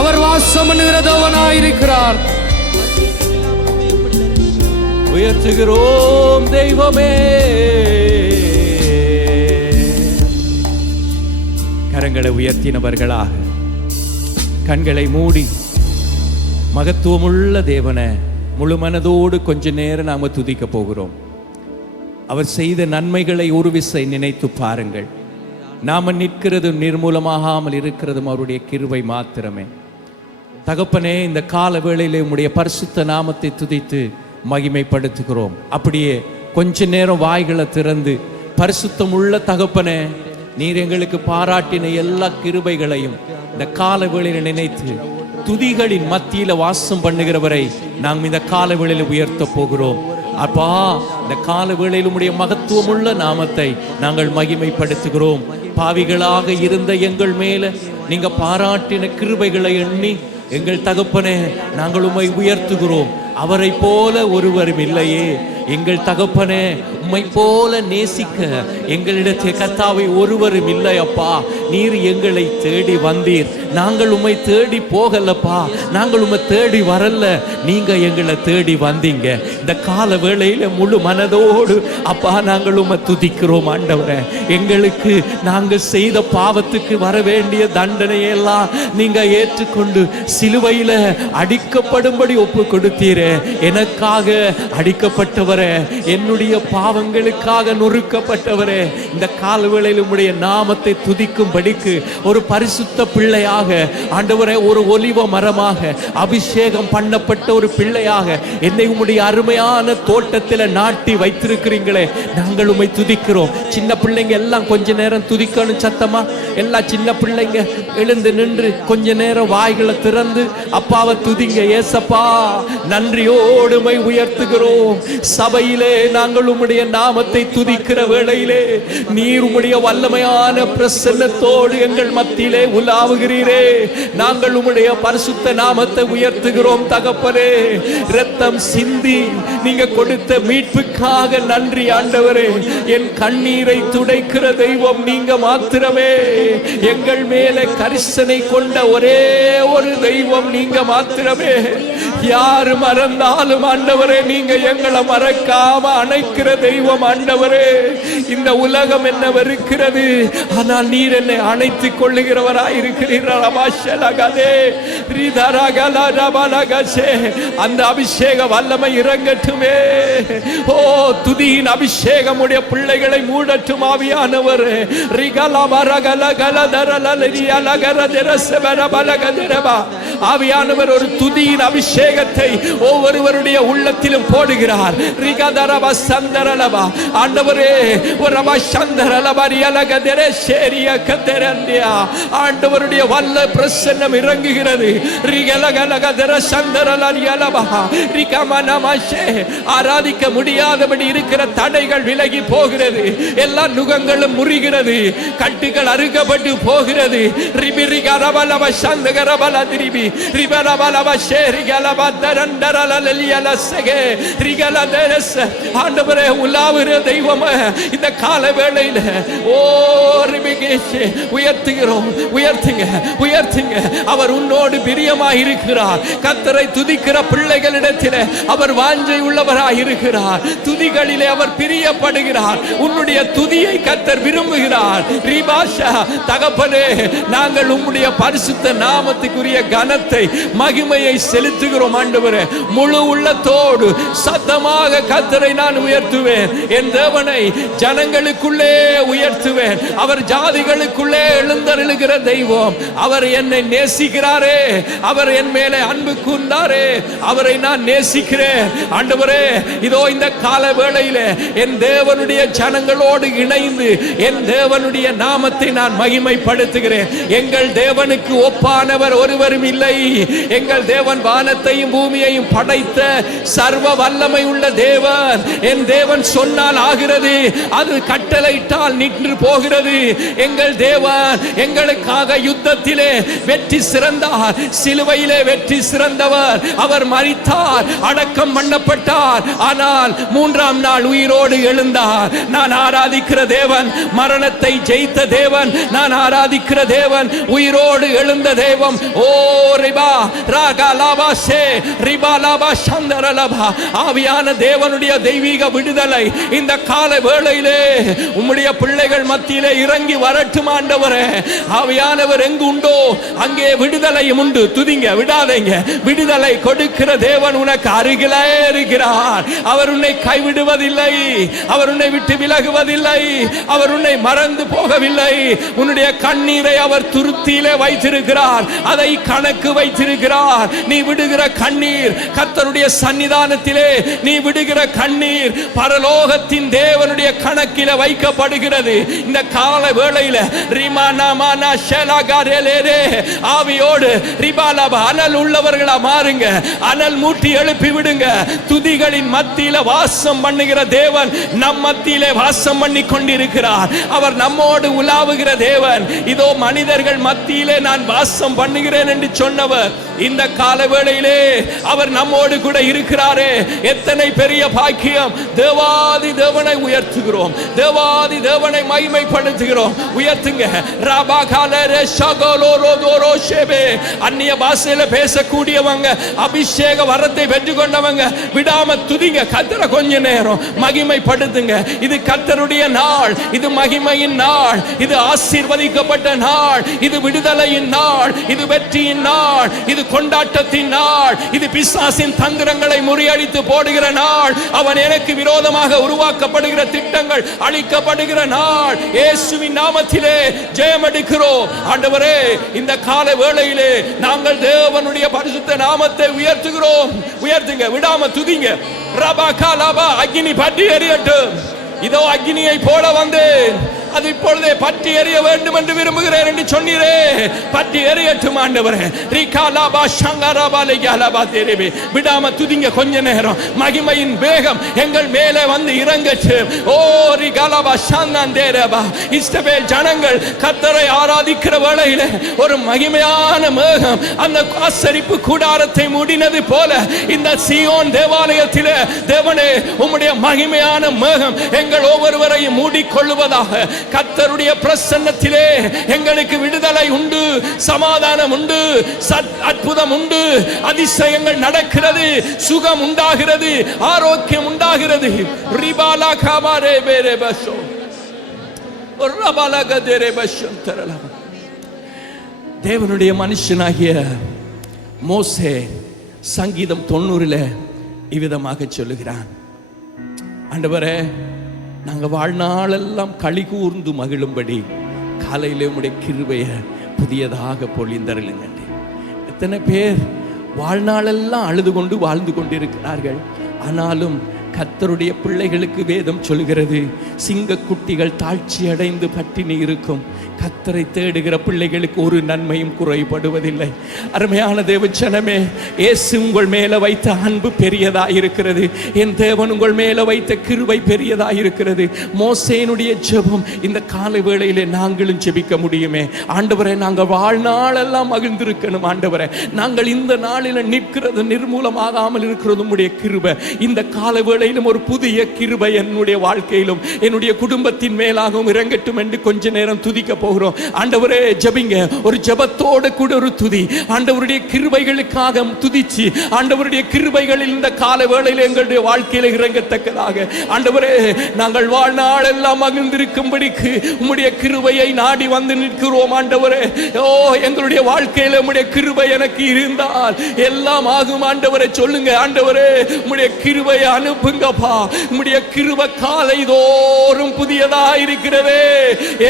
அவர் வாசம் பண்ணுகிற தேவனாயிருக்கிறார். உயர்த்துகிறோம் தெய்வமே. கரங்களை உயர்த்தினவர்களாக கண்களை மூடி மகத்துவமுள்ள தேவனை முழு மனதோடு கொஞ்ச நேரம் நாம துதிக்க போகிறோம். அவர் செய்த நன்மைகளை ஒரு விசை நினைத்து பாருங்கள். நாம நிற்கிறதும் நிர்மூலமாகாமல் இருக்கிறதும் அவருடைய கிருபை மாத்திரமே. தகப்பனே, இந்த கால வேளையிலே உம்முடைய பரிசுத்த நாமத்தை துதித்து மகிமைப்படுத்துகிறோம். அப்படியே கொஞ்ச நேரம் வாய்களை திறந்து, பரிசுத்தம் உள்ள தகப்பனே, நீர் எங்களுக்கு பாராட்டின எல்லா கிருபைகளையும் இந்த கால வேளையில நினைத்து துதிகளின் மத்தியில வாசம் பண்ணுகிறவரை நாம் இந்த கால வேளையில உயர்த்த போகிறோம். அப்பா, இந்த கால வேளையில் உம்முடைய மகத்துவமுள்ள நாமத்தை நாங்கள் மகிமைப்படுத்துகிறோம். பாவிகளாக இருந்த எங்கள் மேல நீங்க பாராட்டின கிருபைகளை எண்ணி எங்கள் தகப்பனே நாங்கள் உம்மை உயர்த்துகிறோம். அவரை போல ஒருவரும் இல்லையே. எங்கள் தகப்பனே, உம்மை போல நேசிக்க எங்களிடத்தை கர்த்தாவை ஒருவரும் இல்லை அப்பா. நீர் எங்களை தேடி வந்தீர். நாங்கள் உம்மை தேடி போகலப்பா, நாங்கள் உம்மை தேடி வரல, நீங்க எங்களை தேடி வந்தீங்க. இந்த கால வேளையில முழு மனதோடு அப்பா நாங்கள் உம்மை துதிக்கிறோம் ஆண்டவரே. எங்களுக்கு நாங்கள் செய்த பாவத்துக்கு வர வேண்டிய தண்டனையெல்லாம் நீங்க ஏற்றுக்கொண்டு சிலுவையில அடிக்கப்படும்படி ஒப்பு கொடுத்தீரே. எனக்காக அடிக்கப்பட்டவரே, என்னுடைய பாவங்களுக்காக நொறுக்கப்பட்டவரே, இந்த காலவேளையில் உம்முடைய நாமத்தை துதிக்கும்படிக்கு ஒரு பரிசுத்த பிள்ளையாக ஆண்டவரே, ஒரு ஒலிவ மரமாக அபிஷேகம் பண்ணப்பட்ட ஒரு பிள்ளையாக என்னை உம்முடைய அருமையான தோட்டத்தில் நாட்டி வைத்திருக்கிறீங்களே, நாங்கள் உம்மை துதிக்கிறோம். சின்ன பிள்ளைங்க எல்லாம் கொஞ்ச நேரம் துதிக்கணும் சத்தமா. எல்லா சின்ன பிள்ளைங்க எழுந்து நின்று கொஞ்ச நேரம் வாய்களை திறந்து அப்பாவை துதிங்க. ஏசப்பா, நன்றியோடு உம்மை உயர்த்துகிறோம். சபையிலே நாங்கள் உம்முடைய நாமத்தை துதிக்கிற வேளையிலே நீர் உம்முடைய வல்லமையான பிரசன்னத்தோடு எங்கள் மத்தியிலே உலாவுகிறீரே. நாங்கள் உம்முடைய பரிசுத்த நாமத்தை உயர்த்துகிறோம் தகப்பனே. இரத்தம் சிந்தி நீங்க கொடுத்த மீட்புக்காக நன்றி ஆண்டவரே. என் கண்ணீரை துடைக்கிற தெய்வம் நீங்க மாத்திரமே. எங்கள் மேலே கரிசனை கொண்ட ஒரே ஒரு தெய்வம் நீங்க மாத்திரமே. யாரு மறந்தாலும் ஆண்டவரே நீங்க எங்களை மறக்காம அணைக்கிற தெய்வம் ஆண்டவரே. இந்த உலகம் என்ன வெறுக்கிறது, ஆனால் நீர் என்னை அணைத்துக் கொள்ளுகிறவராய் இருக்கிறீர்கள். அந்த அபிஷேக வல்லமை இறங்கட்டுமே. ஓ துதியின் அபிஷேகம் உடைய பிள்ளைகளை மூடட்டும் ஆவியானவர். ஆவியானவர் ஒரு துதியின் அபிஷேகத்தை ஒவ்வொருவருடைய உள்ளத்திலும் போடுகிறார். ஆண்டவரே ஆண்டவருடைய வல்ல பிரசன்னம் இறங்குகிறது. ஆராதிக்க முடியாதபடி இருக்கிற தடைகள் விலகி போகிறது. எல்லா நுகங்களும் முறிகிறது, கட்டுகள் அறுக்கப்பட்டு போகிறது. ஆண்டவரே உலாவுற தெய்வமே, இந்த கால வேளையில ஓ உயர்த்துகிறோம். உயர்த்துங்க உயர்த்துங்க. அவர் உன்னோடு பிரியமாய் இருக்கிறார். கர்த்தரை துதிக்கிற பிள்ளைகளிடத்திலே அவர் வாஞ்சை உள்ளவராய் இருக்கிறார். துதிகளிலே அவர் பிரியப்படுகிறார். உன்னுடைய துதியை கர்த்தர் விரும்புகிறார். தகப்பனே, நாங்கள் உம்முடைய பரிசுத்த நாமத்துக்குரிய கனத்தை மகிமையை செலுத்துகிறோம். ஆண்டவரே, முழு உள்ளத்தோடு சத்தமாக கர்த்தரை நான் உயர்த்துவேன். என் தேவனை ஜனங்களுக்குள்ளே உயர்த்துவேன். அவர் ஜாதிகளுக்குள்ளே எழுந்தருளுகிற தெய்வம். அவர் என்னை நேசிக்கிறாரே, அவர் என் மேலே அன்பு கூர்ந்தாரே, அவரை நான் நேசிக்கிறேன். ஆண்டவரே, இதோ இந்த கால வேளையிலே என் தேவனுடைய ஜனங்களோடு இணைந்து என் தேவனுடைய நாமத்தை நான் மகிமைப்படுத்துகிறேன். எங்கள் தேவனுக்கு ஒப்பானவர் ஒருவரும் இல்லை. எங்கள் தேவன் வானத்தையும் பூமியையும் படைத்த சர்வ வல்லமை உள்ள தேவன். என் தேவன் சொன்னால் ஆகிறது, அது கட்டளையிட்டால் நின்று போகிறது. எங்கள் தேவன் எங்களுக்காக யுத்தத்திலே வெற்றி சிறந்தார். சிலுவையிலே வெற்றி சிறந்தவர். அவர் மரித்தார், அடக்கம் பண்ணப்பட்டார், ஆனால் மூன்றாம் நாள் உயிரோடு எழுந்தார். நான் ஆராதிக்கிற தேவன் மரணத்தை ஜெயித்த தேவன். நான் ஆராதிக்கிற தேவன் உயிரோடு எழுந்த தேவன். ஓ ரிபா ராகா லாபா சே ரிபா லாபா சந்தர லாபா. ஆவியான தேவனுடைய தெய்வீக விடுதலை இந்த கால வேளையிலே உம்முடைய பிள்ளைகள் மத்தியிலே இறங்கி வரட்டும். ஆண்டவரே, ஆவியானவர் எங்கு உண்டோ அங்கே விடுதலையும் உண்டு. துதிங்க, விடாதீங்க. விடுதலை கொடுக்கிற தேவன் உனக்கு அருகிலே இருக்கிறார். அவர் உன்னை கைவிடுவதில்லை, அவர் உன்னை விட்டு விலகுவதில்லை, அவர் உன்னை மறந்து போகவில்லை. உன்னுடைய கண்ணீரை அவர் துருத்தியிலே வைத்திருக்கிறார், அதை கணக்கு வைத்திருக்கிறார். நீ விடுகிற கண்ணீர் கர்த்தருடைய சன்னிதானத்திலே நீ விடுகிற கண்ணீர் பரலோகத்தின் தேவனுடைய கணக்கிலே வைக்கப்படுகிறது. இந்த கால வேளையில ரிமானாமானா ஷலகாரேலே ஆவியோடு ரிபாலபா அனல் உள்ளவர்களா மாறுங்க. அனல் மூட்டி எழுப்பி விடுங்க. துதிகளின் மத்தியில வாசம் பண்ணுகிற தேவன் நம் மத்தியிலே வாசம் பண்ணி கொண்டிருக்கிறார். அவர் நம்மோடு உலாவுகிற தேவன். இதோ மனிதர்கள் மத்தியிலே நான் வாசம் பண்ணுகிறேன் என்று சொன்னவர் இந்த கால வேளையிலே அவர் நம்மோடு கூட இருக்கிறாரே. எத்தனை பெரிய பாக்கியம். தேவாதி தேவனை உயர்த்துகிறோம், தேவாதி தேவனை மகிமைப்படுத்துகிறோம். உயர்த்துங்க. அந்நிய பாஷையில பேசக்கூடியவங்க, அபிஷேக வரத்தை பெற்றுக் கொண்டவங்க விடாம துதிங்க. கர்த்தரை கொஞ்ச நேரம் மகிமைப்படுத்துங்க. இது கர்த்தருடைய நாள், இது மகிமையின் நாள், இது ஆசீர்வதிக்கப்பட்ட நாள், இது விடுதலையின் நாள், இது வெற்றியின் நாள், இது கொண்டாட்டத்தின் நாள், இது பிசாசின் தந்திரங்களை முறியடித்து போடுகிற நாள். அவன் எனக்கு விரோதமாக உருவாக்கப்படுகிற திட்டங்கள் அழிக்கப்படுகிற நாள். இயேசுவின் நாமத்திலே ஜெயம் எடுக்கிறோம். ஆண்டவரே, இந்த கால வேளையிலே நாங்கள் தேவனுடைய பரிசுத்த நாமத்தை உயர்த்துகிறோம். உயர்த்துங்க, விடாம துதிங்க. ரபா காலாபா அக்னி பற்றி எரியட்டும். இதோ அக்னியை போல வந்தேன், அது இப்பொழுதே பற்றி எரிய வேண்டும் என்று விரும்புகிறேன் என்று சொன்னீரே. பற்றி எரியட்டும் ஆண்டவரே. ரிகாலாபா ஷங்கராபா லேகாலாபா தேரேபே. விடாம துதிங்க கொஞ்ச நேரம். மகிமையின் வேகம் எங்கள் மேலே வந்து இறங்கட்டும். ஓ ரிகாலாபா ஷாந்தேரபா. இஸ்ரவேல் ஜனங்கள் கர்த்தரை ஆராதிக்கிற வேளையில ஒரு மகிமையான மேகம் அந்த ஆசரிப்பு கூடாரத்தை மூடினது போல இந்த சீயோன் தேவாலயத்திலே தேவனே உம்முடைய மகிமையான மேகம் எங்கள் ஒவ்வொருவரையும் மூடிக்கொள்வதாக. கர்த்தருடைய பிரசன்னத்திலே எங்களுக்கு விடுதலை உண்டு, சமாதானம் உண்டு, அற்புதம் உண்டு, அதிசயங்கள் நடக்கிறது, சுகம் உண்டாகிறது, ஆரோக்கியம் உண்டாகிறது. ரிபாலா காமாரே பேரே பஷோ ரபாலா கதேரே பஷம் தரலாம். தேவனுடைய மனுஷனாகிய மோசே சங்கீதம் 90 இவ்விதமாக சொல்லுகிறான், ஆண்டவரே, நாங்க வாழ்நாளெல்லாம் களி கூர்ந்து மகிழும்படி காலையிலே உம்முடைய கிருபையை புதியதாக பொழிந்தருளுங்க. எத்தனை பேர் வாழ்நாளெல்லாம் அழுது கொண்டு வாழ்ந்து கொண்டிருக்கிறார்கள். ஆனாலும் கர்த்தருடைய பிள்ளைகளுக்கு வேதம் சொல்கிறது, சிங்க குட்டிகள் தாழ்ச்சி அடைந்து பட்டினி இருக்கும். கர்த்தரை தேடுகிற பிள்ளைகளுக்கு ஒரு நன்மையும் குறைபடுவதில்லை. அருமையான தேவச்சனமே, இயேசு உங்கள் மேல வைத்த அன்பு பெரியதாயிருக்கிறது. என் தேவன் உங்கள் மேல வைத்த கிருபை பெரியதாயிருக்கிறது. மோசேனுடைய ஜெபம் இந்த காலை வேளையிலே நாங்களும் ஜெபிக்க முடியுமே. ஆண்டவரே, நாங்கள் வாழ்நாளெல்லாம் மகிழ்ந்திருக்கணும். ஆண்டவரே, நாங்கள் இந்த நாளில் நிற்கிறது நிர்மூலமாகாமல் இருக்கிறது உம்முடைய கிருபை. இந்த காலை வேளையிலும் ஒரு புதிய கிருபை என்னுடைய வாழ்க்கையிலும் என்னுடைய குடும்பத்தின் மேலாகவும் இறங்கட்டும் என்று கொஞ்ச நேரம் துதிக்க போகிறோம். ஆண்டவரே, ஜெபிங்க. ஒரு ஜெபத்தோடு கூட ஒரு துதி. ஆண்டவருடைய கிருபைகளுக்காக துதிச்சு, ஆண்டவருடைய கிருபைகளில் இந்த கால வேளையில் எங்களுடைய வாழ்க்கையில இறங்கத்தக்கதாக, ஆண்டவரே, நாங்கள் வாழ்நாள் எல்லாம் மகிழ்ந்திருக்கும்படிக்கு உம்முடைய கிருபையை நாடி வந்து நிற்கிறோம். ஆண்டவரே, ஓ, எங்களுடைய வாழ்க்கையில உம்முடைய கிருபை எனக்கு இருந்தால் எல்லாம் ஆகும். ஆண்டவரே, சொல்லுங்க, ஆண்டவரே, உம்முடைய கிருபையை அனுப்புங்கப்பா. உம்முடைய கிருபை காலை தோறும் புதியதா இருக்கிறதே.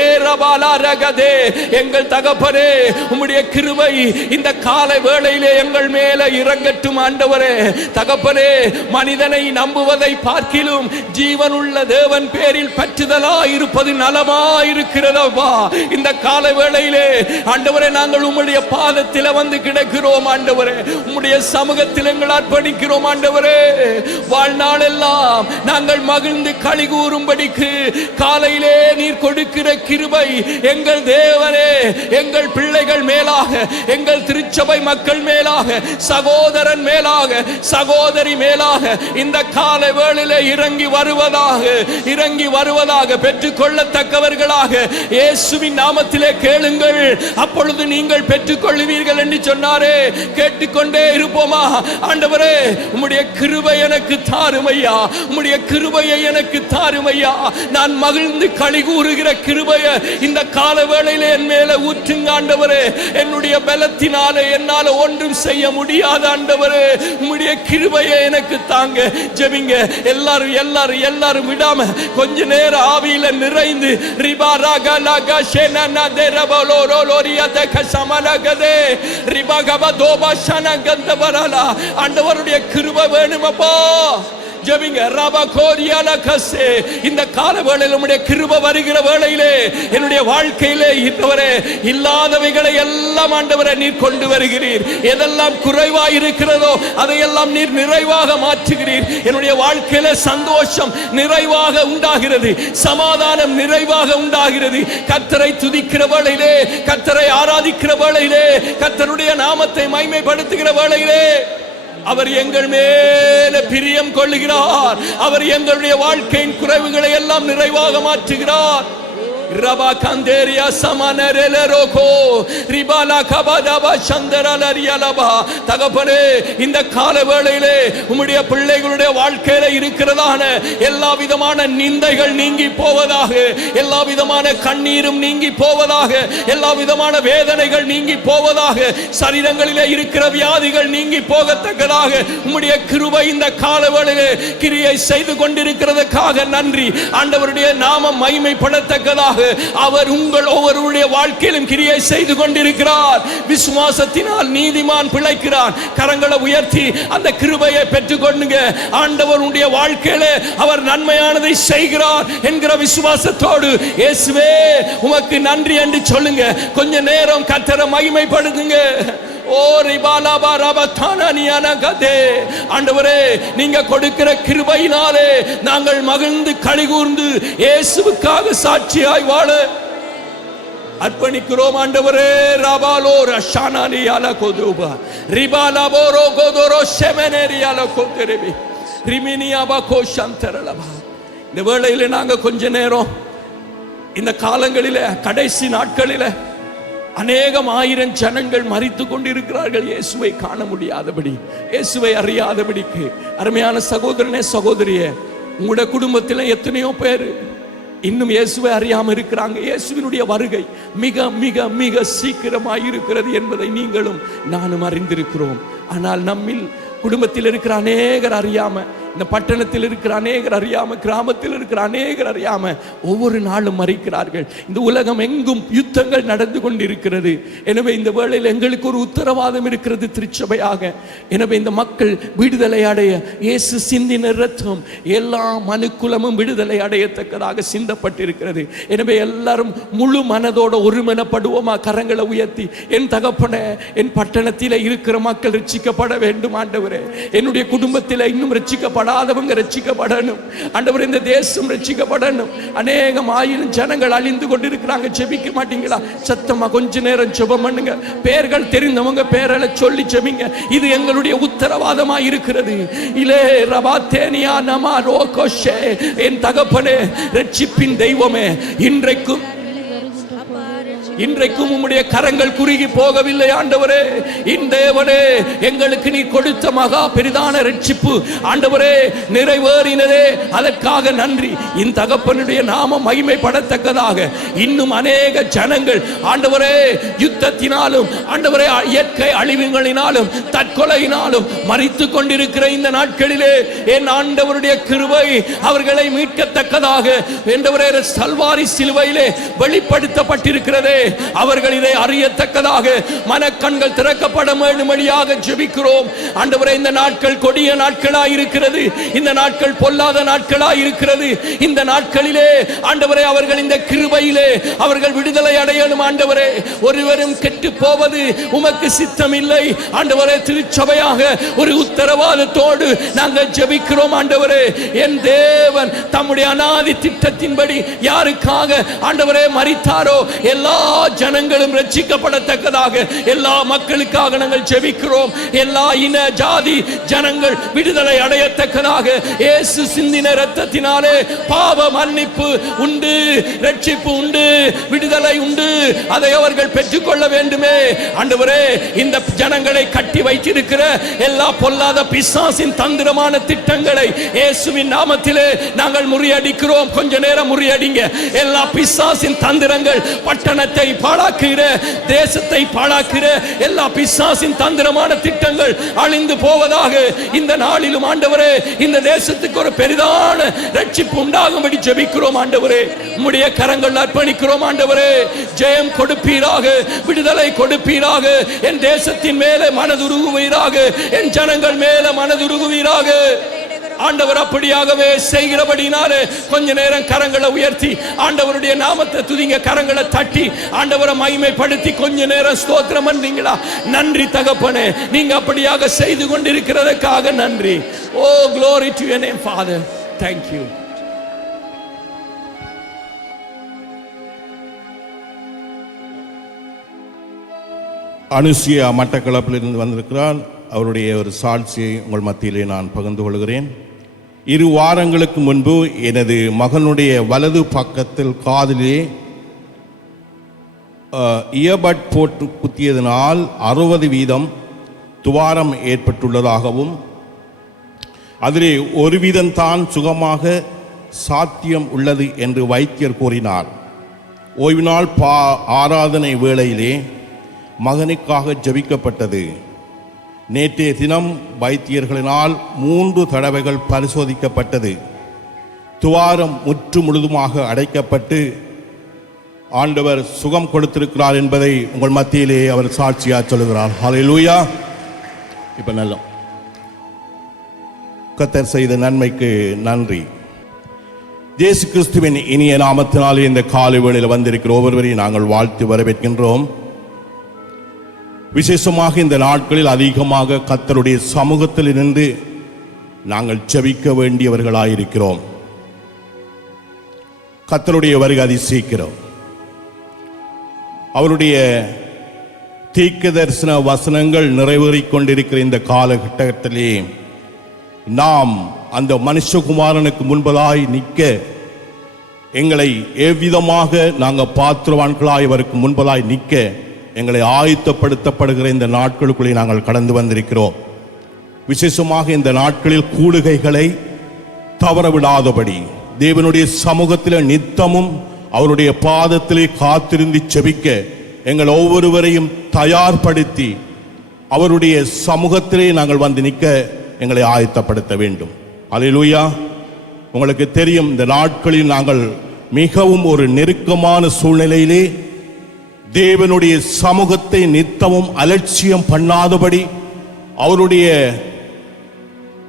ஏ ரபாலா ரகதே, எங்கள் தகப்பனே, உம்முடைய கிருபை இந்த காலை வேளையிலே எங்கள் மேல இறங்கட்டும். ஆண்டவரே, தகப்பனே, மனிதனை நம்புவதை பார்க்கிலும் ஜீவனுள்ள தேவன் பேரில் பற்றுதலா இருப்பது நலமா இருக்கிறதப்பா. இந்த காலை வேளையிலே ஆண்டவரே, நாங்கள் உம்முடைய பாதத்தில் வந்து கிடக்கிறோம். ஆண்டவரே, உம்முடைய சமூகத்தில் எங்கள் அர்ப்பணிக்கிறோம். ஆண்டவரே, வாழ்நாள் எல்லாம் நாங்கள் மகிழ்ந்து களி கூறும்படிக்கு காலையிலே நீர் கொடுக்கிற கிருபை எங்கள் தேவனே, எங்கள் பிள்ளைகள் மேலாக, எங்கள் திருச்சபை மக்கள் மேலாக, சகோதரன் மேலாக, சகோதரி மேலாக இந்த காலை வேளையிலே இறங்கி வருவதாக பெற்றுக்கொள்ளத்தக்கவர்களாக இயேசுவின் நாமத்திலே கேளுங்கள், அப்பொழுது நீங்கள் பெற்றுக்கொள்வீர்கள் என்று சொன்னாரே. கேட்டுக்கொண்டே இருப்போமா? ஆண்டவரே, உம்முடைய கிருபை எனக்கு தாருமையா, உம்முடைய கிருபையை எனக்கு தாருமையா. நான் மகிழ்ந்து களி கூறுகிற கிருபையை இந்த கால வேளையிலே என் மேல ஊற்றுங்க. ஆண்டவரே, என்னுடைய பலத்தினாலே என்னால ஒன்றும் செய்ய முடியாத ஆண்டவரே, உம்முடைய கிருபையை எனக்கு தாங்க. ஜெபிங்க. எல்லாரும் விடாம கொஞ்ச நேரம் ஆவியில நிறைந்து ரிபாராகலாக ஷேனனா தேரபலோரோலோரியாத கசமலகதே ரிபாகபதோபா ஷனகந்தபரலா. ஆண்டவருடைய கிருபை வேணுமப்பா. ஜெபிங்க. ரபா கோரியால கசே, இந்த கால வேளையில் உம்முடைய கிருபை வருகிற வேளையிலே என்னுடைய வாழ்க்கையிலே இந்தவரே இல்லாதவைகளை எல்லாம் ஆண்டவரே நீர் கொண்டு வருகிறீர். எதெல்லாம் குறைவாய் இருக்கிறதோ அதையெல்லாம் நீர் நிறைவாக மாற்றுகிறீர். என்னுடைய வாழ்க்கையில சந்தோஷம் நிறைவாக உண்டாகிறது, சமாதானம் நிறைவாக உண்டாகிறது. கர்த்தரை துதிக்கிற வேளையிலே, கர்த்தரை ஆராதிக்கிற வேளையிலே, கர்த்தருடைய நாமத்தை மகிமைப்படுத்துகிற வேளையிலே அவர் எங்கள் மேல பிரியம் கொள்ளுகிறார். அவர் எங்களுடைய வாழ்க்கையின் குறைவுகளை எல்லாம் நிறைவாக மாற்றுகிறார். ரபா கந்தேரியா சமனரேலரோகோ ரிபாலா கபாதாபா சந்தரலரியலபா. தகப்பனே, இந்த கால வேளையிலே உம்முடைய பிள்ளைகளுடைய வாழ்க்கையில இருக்கிறதான எல்லா விதமான நிந்தைகள் நீங்கி போவதாக, எல்லா விதமான கண்ணீரும் நீங்கி போவதாக, எல்லா விதமான வேதனைகள் நீங்கி போவதாக, சரீரங்களிலே இருக்கிற வியாதிகள் நீங்கி போகத்தக்கதாக உம்முடைய கிருபை இந்த கால வேளையிலே கிரியை செய்து கொண்டிருக்கிறதுக்காக நன்றி. ஆண்டவருடைய நாமம் மகிமைப்படத்தக்கதாக அவர் உங்கள் ஒவ்வொருடைய வாழ்க்கையிலும் கிரியை செய்து கொண்டிருக்கிறார். விசுவாசத்தினால் நீதிமான் பிழைக்கிறான். கரங்களை உயர்த்தி அந்த கிருபையை பெற்றுக்கொள்ளுங்க. ஆண்டவருடைய வாழ்க்கையில அவர் நன்மையானதை செய்கிறார் என்கிற விசுவாசத்தோடு இயேசுவே உமக்கு நன்றி என்று சொல்லுங்க. கொஞ்ச நேரம் கர்த்தரை மகிமைப்படுத்துங்க. ஓ ரிபாலாபா ரபதானியான கதே. ஆண்டவரே, நீங்க கொடுக்கிற கிருபையினாலே நாங்கள் மகிழ்ந்து களிகூர்ந்து இயேசுவுக்காக சாட்சியாய் வாழ அர்ப்பணிக்கிறோம். ஆண்டவரே, ரபாலோ ரஷானானியால கோதுபா ரிபாலாபோரோ கோதோரோ ஷெமனேரியால கோதரபி ரிமினியாபா கோஷந்தரலபா. இந்த வேளையிலே நாங்க கொஞ்ச நேரம் இந்த காலங்களில, கடைசி நாட்களில அநேகம் ஆயிரம் ஜனங்கள் மரித்து கொண்டிருக்கிறார்கள், இயேசுவை காண முடியாதபடி, இயேசுவை அறியாதபடிக்கு. அருமையான சகோதரனே, சகோதரியே, உங்களுடைய குடும்பத்தில் எத்தனையோ பேர் இன்னும் இயேசுவை அறியாம இருக்கிறாங்க. இயேசுவினுடைய வருகை மிக மிக மிக சீக்கிரமாய் இருக்கிறது என்பதை நீங்களும் நானும் அறிந்திருக்கிறோம். ஆனால் நம்மில் குடும்பத்தில் இருக்கிற அநேகர் அறியாம, இந்த பட்டணத்தில் இருக்கிற அநேகர் அறியாம, கிராமத்தில் இருக்கிற அநேகர் அறியாம ஒவ்வொரு நாளும் மறிக்கிறார்கள். இந்த உலகம் எங்கும் யுத்தங்கள் நடந்து கொண்டிருக்கிறது. எனவே இந்த வேளையில் எங்களுக்கு ஒரு உத்தரவாதம் இருக்கிறது திருச்சபையாக. எனவே இந்த மக்கள் விடுதலை அடைய இயேசு சிந்தின இரத்தம் எல்லா மனுக்குலமும் விடுதலை அடையத்தக்கதாக சிந்தப்பட்டிருக்கிறது. எனவே எல்லாரும் முழு மனதோட ஒருமனப்படுவோமா? கரங்களை உயர்த்தி, என் தகப்பனே, என் பட்டணத்தில் இருக்கிற மக்கள் ரட்சிக்கப்பட வேண்டும் ஆண்டவரே. என்னுடைய குடும்பத்தில் இன்னும் ரட்சிக்கப்படாதவங்க ரட்சிக்கப்படணும் ஆண்டவரே. இந்த தேசம் ரட்சிக்கப்படணும். அநேகம் ஆயிரம் ஜனங்கள் அழிந்து கொண்டிருக்கிறாங்க. ஜெபிக்க மாட்டீங்களா? சத்தமா கொஞ்ச நேரம் ஜெபம் பண்ணுங்க. பேர்கள் தெரிந்தவங்க பேர்களை சொல்லி ஜெபிங்க. இது எங்களுடைய உத்தரவாதமா இருக்கிறது. இலே ரபாத்தேனியா நமா ரோகோஷே, என் தகப்பனே, ரட்சிப்பின் தெய்வமே, இன்றைக்கும் உம்முடைய கரங்கள் குறுகி போகவில்லை ஆண்டவரே. இந்தேவனே, எங்களுக்கு நீ கொடுத்த மகா பெரிதான ரட்சிப்பு ஆண்டவரே நிறைவேறினதே, அதற்காக நன்றி. இந்த தகப்பனுடைய நாமம் மகிமைப்படத்தக்கதாக இன்னும் அநேக ஜனங்கள் ஆண்டவரே யுத்தத்தினாலும் ஆண்டவரே இயற்கை அழிவுகளினாலும் தற்கொலையினாலும் மரித்து கொண்டிருக்கிற இந்த நாட்களிலே என் ஆண்டவருடைய கிருபை அவர்களை மீட்கத்தக்கதாக ஆண்டவரே சல்வாரி சிலுவையிலே வெளிப்படுத்தப்பட்டிருக்கிறதே, அவர்கள் இதை அறியத்தக்கதாக மனக்கண்கள் திறக்கப்பட வேண்டும்படியாக ஜெபிக்கிறோம் ஆண்டவரே. இந்த நாட்கள் கொடிய நாட்களாய் இருக்கிறது. இந்த நாட்கள் பொல்லாத நாட்களாய் இருக்கிறது. இந்த நாட்களிலே ஆண்டவரே அவர்கள் இந்த கிருபையிலே அவர்கள் விடுதலை அடையணும் ஆண்டவரே. ஒருவரும் கெட்டு போவது உமக்கு சித்தம் இல்லை ஆண்டவரே. திருச்சபையாக ஒரு உத்தரவாதத்தோடு நாங்கள் ஜெபிக்கிறோம் ஆண்டவரே. என் தேவன் தம்முடைய அநாதி திட்டத்தின்படி யாருக்காக ஆண்டவரே மரித்தாரோ எல்லா ஜனங்களும் ரட்சிக்கப்படத்தக்கதாக எல்லா மக்களுக்காக நாங்கள் ஜெபிக்கிறோம். எல்லா இன ஜாதி ஜனங்கள் விடுதலை அடையத்தக்கதாக இயேசு சிந்தின இரத்தத்தினாலே பாவ மன்னிப்பு உண்டு, ரட்சிப்பு உண்டு, விடுதலை உண்டு. அதை அவர்கள் பெற்றுக்கொள்ள வேண்டுமே ஆண்டவரே. இந்த ஜனங்களை கட்டி வைத்திருக்கிற எல்லா பொல்லாத பிசாசின் தந்திரமான திட்டங்களை இயேசுவின் நாமத்திலே நாங்கள் முறியடிக்கிறோம். கொஞ்ச நேரம் முறியடிங்க. எல்லா பிசாசின் தந்திரங்கள் பட்டணத்தை பாழாக்குகிற, தேசத்தை பாழாக்குகிற எல்லா பிசாசின் தந்திரமான திட்டங்கள் அழிந்து போவதாக இந்த நாளிலும் ஆண்டவரே இந்த தேசத்துக்கு ஒரு பெரிதான ரட்சிப்பு உண்டாகும்படி ஜெபிக்கிறோம் ஆண்டவரே. உம்முடைய கரங்கள் அர்ப்பணிக்கிறோம் ஆண்டவரே. ஜெயம் கொடுப்பீராக, விடுதலை கொடுப்பீராக. என் தேசத்தின் மேலே மனதுருகுவீராக, என் ஜனங்கள் மேலே மனதுருகுவீராக ஆண்டவர். அப்படியாகவே செய்கிறபடினாலே கொஞ்ச நேரம் கரங்களை உயர்த்தி ஆண்டவருடைய நாமத்தை துதிங்க. கரங்களை தட்டி ஆண்டவரை மகிமைப்படுத்தி கொஞ்ச நேரம் ஸ்தோத்திரம் பண்ணீங்களா? நன்றி தகப்பனே, நீங்க அப்படியாக செய்து கொண்டிருக்கிறதுக்காக நன்றி. ஓ glory to your name Father, thank you. Anusiya மட்டக்களப்பிலிருந்து வந்திருக்கிறார். அவருடைய ஒரு சாட்சியை உங்கள் மத்தியிலே நான் பகிர்ந்து கொள்கிறேன். 2 வாரங்களுக்கு முன்பு எனது மகனுடைய வலது பக்கத்தில் காதிலே இயர்பட் போட்டு குத்தியதனால் 60% துவாரம் ஏற்பட்டுள்ளதாகவும் அதிலே 1% தான் சுகமாக சாத்தியம் உள்ளது என்று வைத்தியர் கூறினார். ஓய்வு நாள் ஆராதனை வேளையிலே மகனுக்காக ஜெபிக்கப்பட்டது. நேற்றைய தினம் வைத்தியர்களினால் 3 தடவைகள் பரிசோதிக்கப்பட்டது. துவாரம் முற்று முழுதுமாக அடைக்கப்பட்டு ஆண்டவர் சுகம் கொடுத்திருக்கிறார் என்பதை உங்கள் மத்தியிலே அவர் சாட்சியாக சொல்லுகிறார். ஹல்லேலூயா. இப்ப நல்ல கர்த்தர் செய்த நன்மைக்கு நன்றி. இயேசு கிறிஸ்துவின் இனிய நாமத்தினாலே இந்த காலை வேளையில் வந்திருக்கிற ஒவ்வொருவரையும் நாங்கள் வாழ்த்து வரவேற்கின்றோம். விசேஷமாக இந்த நாட்களில் அதிகமாக கர்த்தருடைய சமூகத்தில் இருந்து நாங்கள் ஜெபிக்க வேண்டியவர்களாயிருக்கிறோம். கர்த்தருடைய வருகை அதிசீக்கிரம். அவருடைய தீர்க்க தரிசன வசனங்கள் நிறைவேறிக் கொண்டிருக்கிற இந்த காலகட்டத்திலே நாம் அந்த மனுஷகுமாரனுக்கு முன்பதாய் நிற்க எங்களை எவ்விதமாக நாங்கள் பாத்திரவான்களாய் அவருக்கு முன்பதாய் நிற்க எங்களை ஆயத்தப்படுத்தப்படுகிற இந்த நாட்களுக்குள்ளே நாங்கள் கடந்து வந்திருக்கிறோம். விசேஷமாக இந்த நாட்களில் கூடுகைகளை தவறவிடாதபடி தேவனுடைய சமூகத்தில் நித்தமும் அவருடைய பாதத்திலே காத்திருந்து செபிக்க எங்கள் ஒவ்வொருவரையும் தயார்படுத்தி அவருடைய சமூகத்திலே நாங்கள் வந்து நிற்க எங்களை ஆயத்தப்படுத்த வேண்டும். அல்லேலூயா. உங்களுக்கு தெரியும், இந்த நாட்களில் நாங்கள் மிகவும் ஒரு நெருக்கமான சூழ்நிலையிலே தேவனுடைய சமூகத்தை நித்தமும் அலட்சியம் பண்ணாதபடி அவருடைய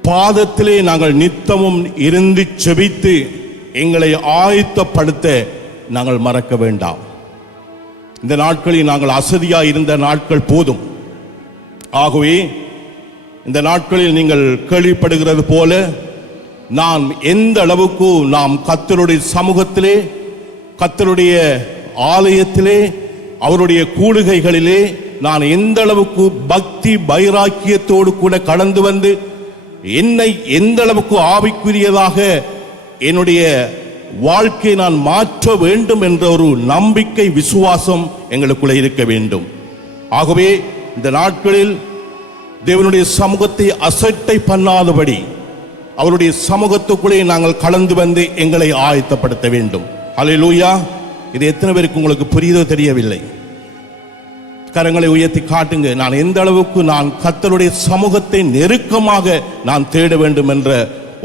பாதத்திலே நாங்கள் நித்தமும் இருந்து செபித்து எங்களை ஆயத்தப்படுத்த நாங்கள் மறக்க வேண்டாம். இந்த நாட்களில் நாங்கள் அசதியாய் இருந்த நாட்கள் போதும். ஆகவே இந்த நாட்களில் நீங்கள் கேள்விப்படுகிறது போல நாம் எந்த அளவுக்கு நாம் கர்த்தருடைய சமூகத்திலே, கர்த்தருடைய ஆலயத்திலே, அவருடைய கூடுகைகளிலே நான் எந்த அளவுக்கு பக்தி வைராக்கியத்தோடு கூட கடந்து வந்து என்னை எந்த அளவுக்கு ஆவிக்குரியதாக என்னுடைய வாழ்க்கையை நான் மாற்ற வேண்டும் என்ற ஒரு நம்பிக்கை, விசுவாசம் எங்களுக்குள்ளே இருக்க வேண்டும். ஆகவே இந்த நாட்களில் தேவனுடைய சமூகத்தை அசட்டை பண்ணாதபடி அவருடைய சமூகத்துக்குள்ளே நாங்கள் கலந்து வந்து எங்களை ஆயத்தப்படுத்த வேண்டும். அல்லேலூயா. இது எத்தனை பேருக்கு உங்களுக்கு புரியுதோ தெரியவில்லை. கரங்களை உயர்த்தி காட்டுங்க. நான் எந்த அளவுக்கு நான் கர்த்தருடைய சமூகத்தை நெருக்கமாக நான் தேட வேண்டும் என்ற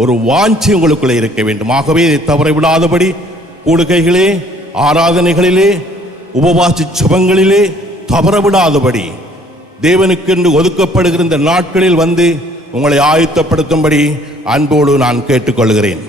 ஒரு வாஞ்சி உங்களுக்குள்ளே இருக்க வேண்டும். ஆகவே இதை தவற விடாதபடி கூடுகைகளே, ஆராதனைகளிலே, உபவாச ஜெபங்களிலே தவற விடாதபடி தேவனுக்கு என்று ஒதுக்கப்படுகிற இந்த நாட்களில் வந்து உங்களை ஆயத்தப்படுத்தும்படி அன்போடு நான் கேட்டுக்கொள்கிறேன்.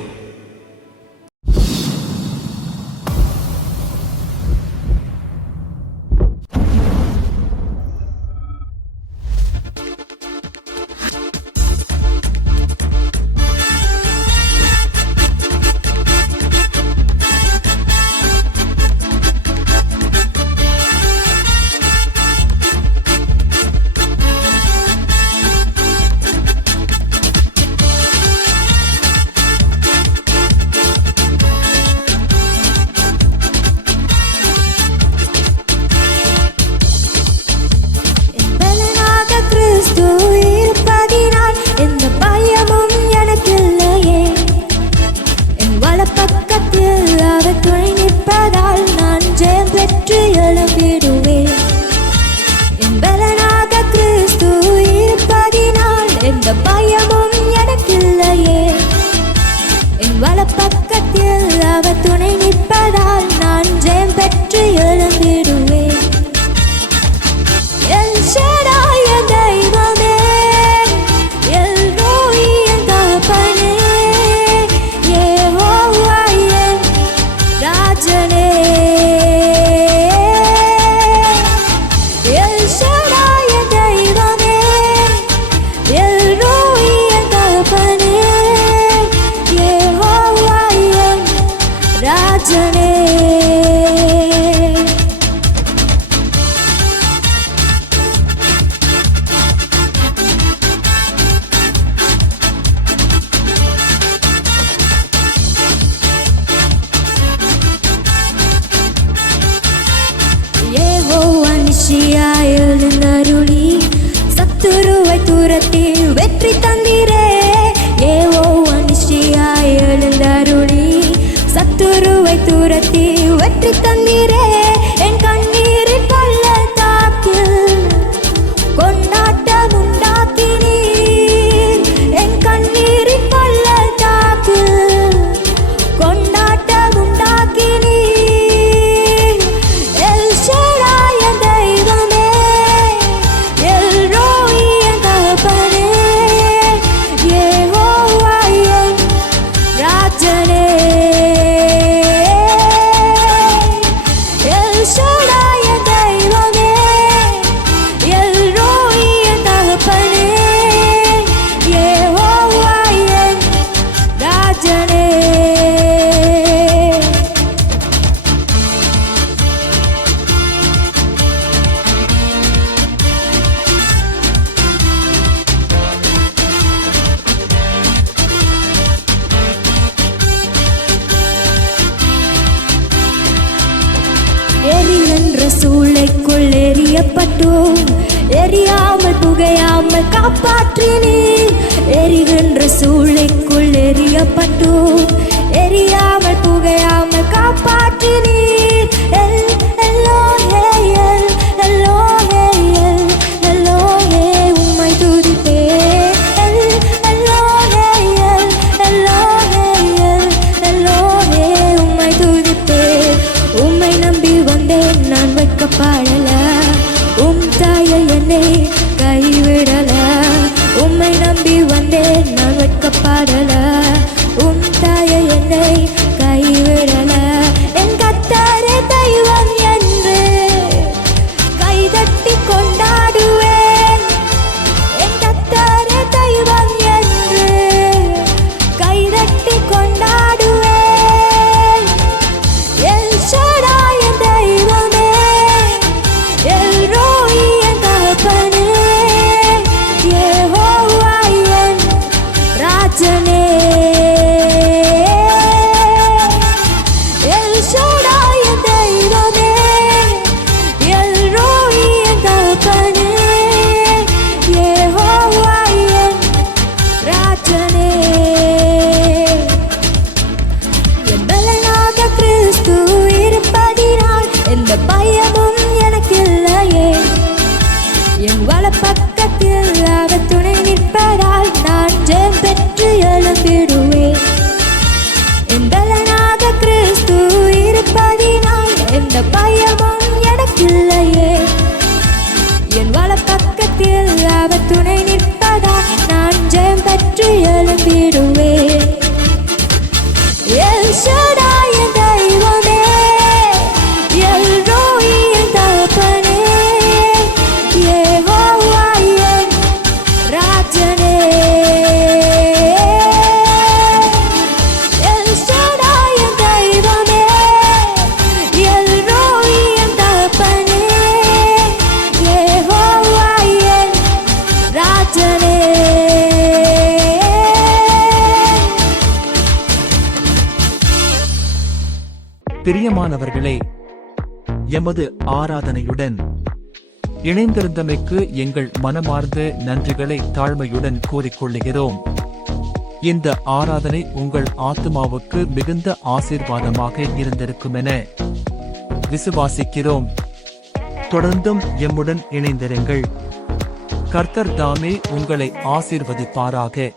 சத்துருவை துரத்தி வெற்றி தந்தீரே. யெகோவா நிச்சயாய் எழுந்தருளி சத்துருவை துரத்தி வெற்றி தந்தீரே. என் கண்ணீரின் பள்ளத்தாக்கில் கொண்டாட்டம் உண்டாக்கினீர். என் கண்ணீரின் பள்ளத்தாக்கில் கொண்டாட்டம் உண்டாக்கினீர். எல் ஷடாய் என் தெய்வமே, எல் ரோயி என் தகப்பனே, யெகோவா என் ராஜனே. எல் சூளைக்குள் எரியப்பட்டோம், எரியாமல் புகையாமல் காப்பாற்றினீர். எரிகின்ற சூளைக்குள் எரியப்பட்டோம், எரியாமல் புகையாமல் காப்பாற்றினீர். எல்லோஹே எல்லோஹே எல்லோஹே உம்மை துதிப்பேன். எல்லோஹே எல்லோஹே எல்லோஹே உம்மை துதிப்பேன். உம்மை நம்பி வந்தேன் நான் வைக்கப்படல, தாயை என்னை கைவிடல. உம்மை நம்பி வந்தேன் நான் வெட்கப்படல, தாயை என்னை கைவிடல. என் கர்த்தரே தெய்வம் என்று கைதட்டி கொண்டாடுவேன். என் கர்த்தரே தெய்வம் என்று கைதட்டி கொண்டாடுவேன். எல் ஷடாய் என் தெய்வமே, எல் ரோய் என் தகப்பனே, யெகோவா என் ராஜனே. எல் ஷடாய் என் தெய்வமே, எல் ரோய் என் தகப்பனே, யெகோவா என் ராஜனே. என் பலனாக கிறிஸ்து இருப்பதினால் எந்த பயமும் எனக்கில்லையே. என் வலப்பக்கத்தில் அவர் துணை நிற்பதால் நான் ஜெயம் பெற்று எழும்பிடுவேன். என் பலனாக கிறிஸ்து இருப்பதினால் எந்த பயமும் எனக்கில்லையே. என் வலப்பக்கத்தில் அவர் துணை நிற்பதால் நான் ஜெயம் பெற்று எழும்பிடுவேன். எல் ஷடாய் என் தெய்வமே, எல் ரோய் என் தகப்பனே, யெகோவா என் ராஜனே. எல் ஷடாய் என் தெய்வமே, எல் ரோய் என் தகப்பனே, யெகோவா என் ராஜனே. பிரியமானவர்களே, எமது ஆராதனையுடன் இணைந்திருந்தமைக்கு எங்கள் மனமார்ந்த நன்றிகளை தாழ்மையுடன் கூறிக்கொள்கிறோம். இந்த ஆராதனை உங்கள் ஆத்துமாவுக்கு மிகுந்த ஆசீர்வாதமாக இருந்திருக்கும் என விசுவாசிக்கிறோம். தொடர்ந்தும் எம்முடன் இணைந்திருங்கள். கர்த்தர் தாமே உங்களை ஆசீர்வதிப்பாராக.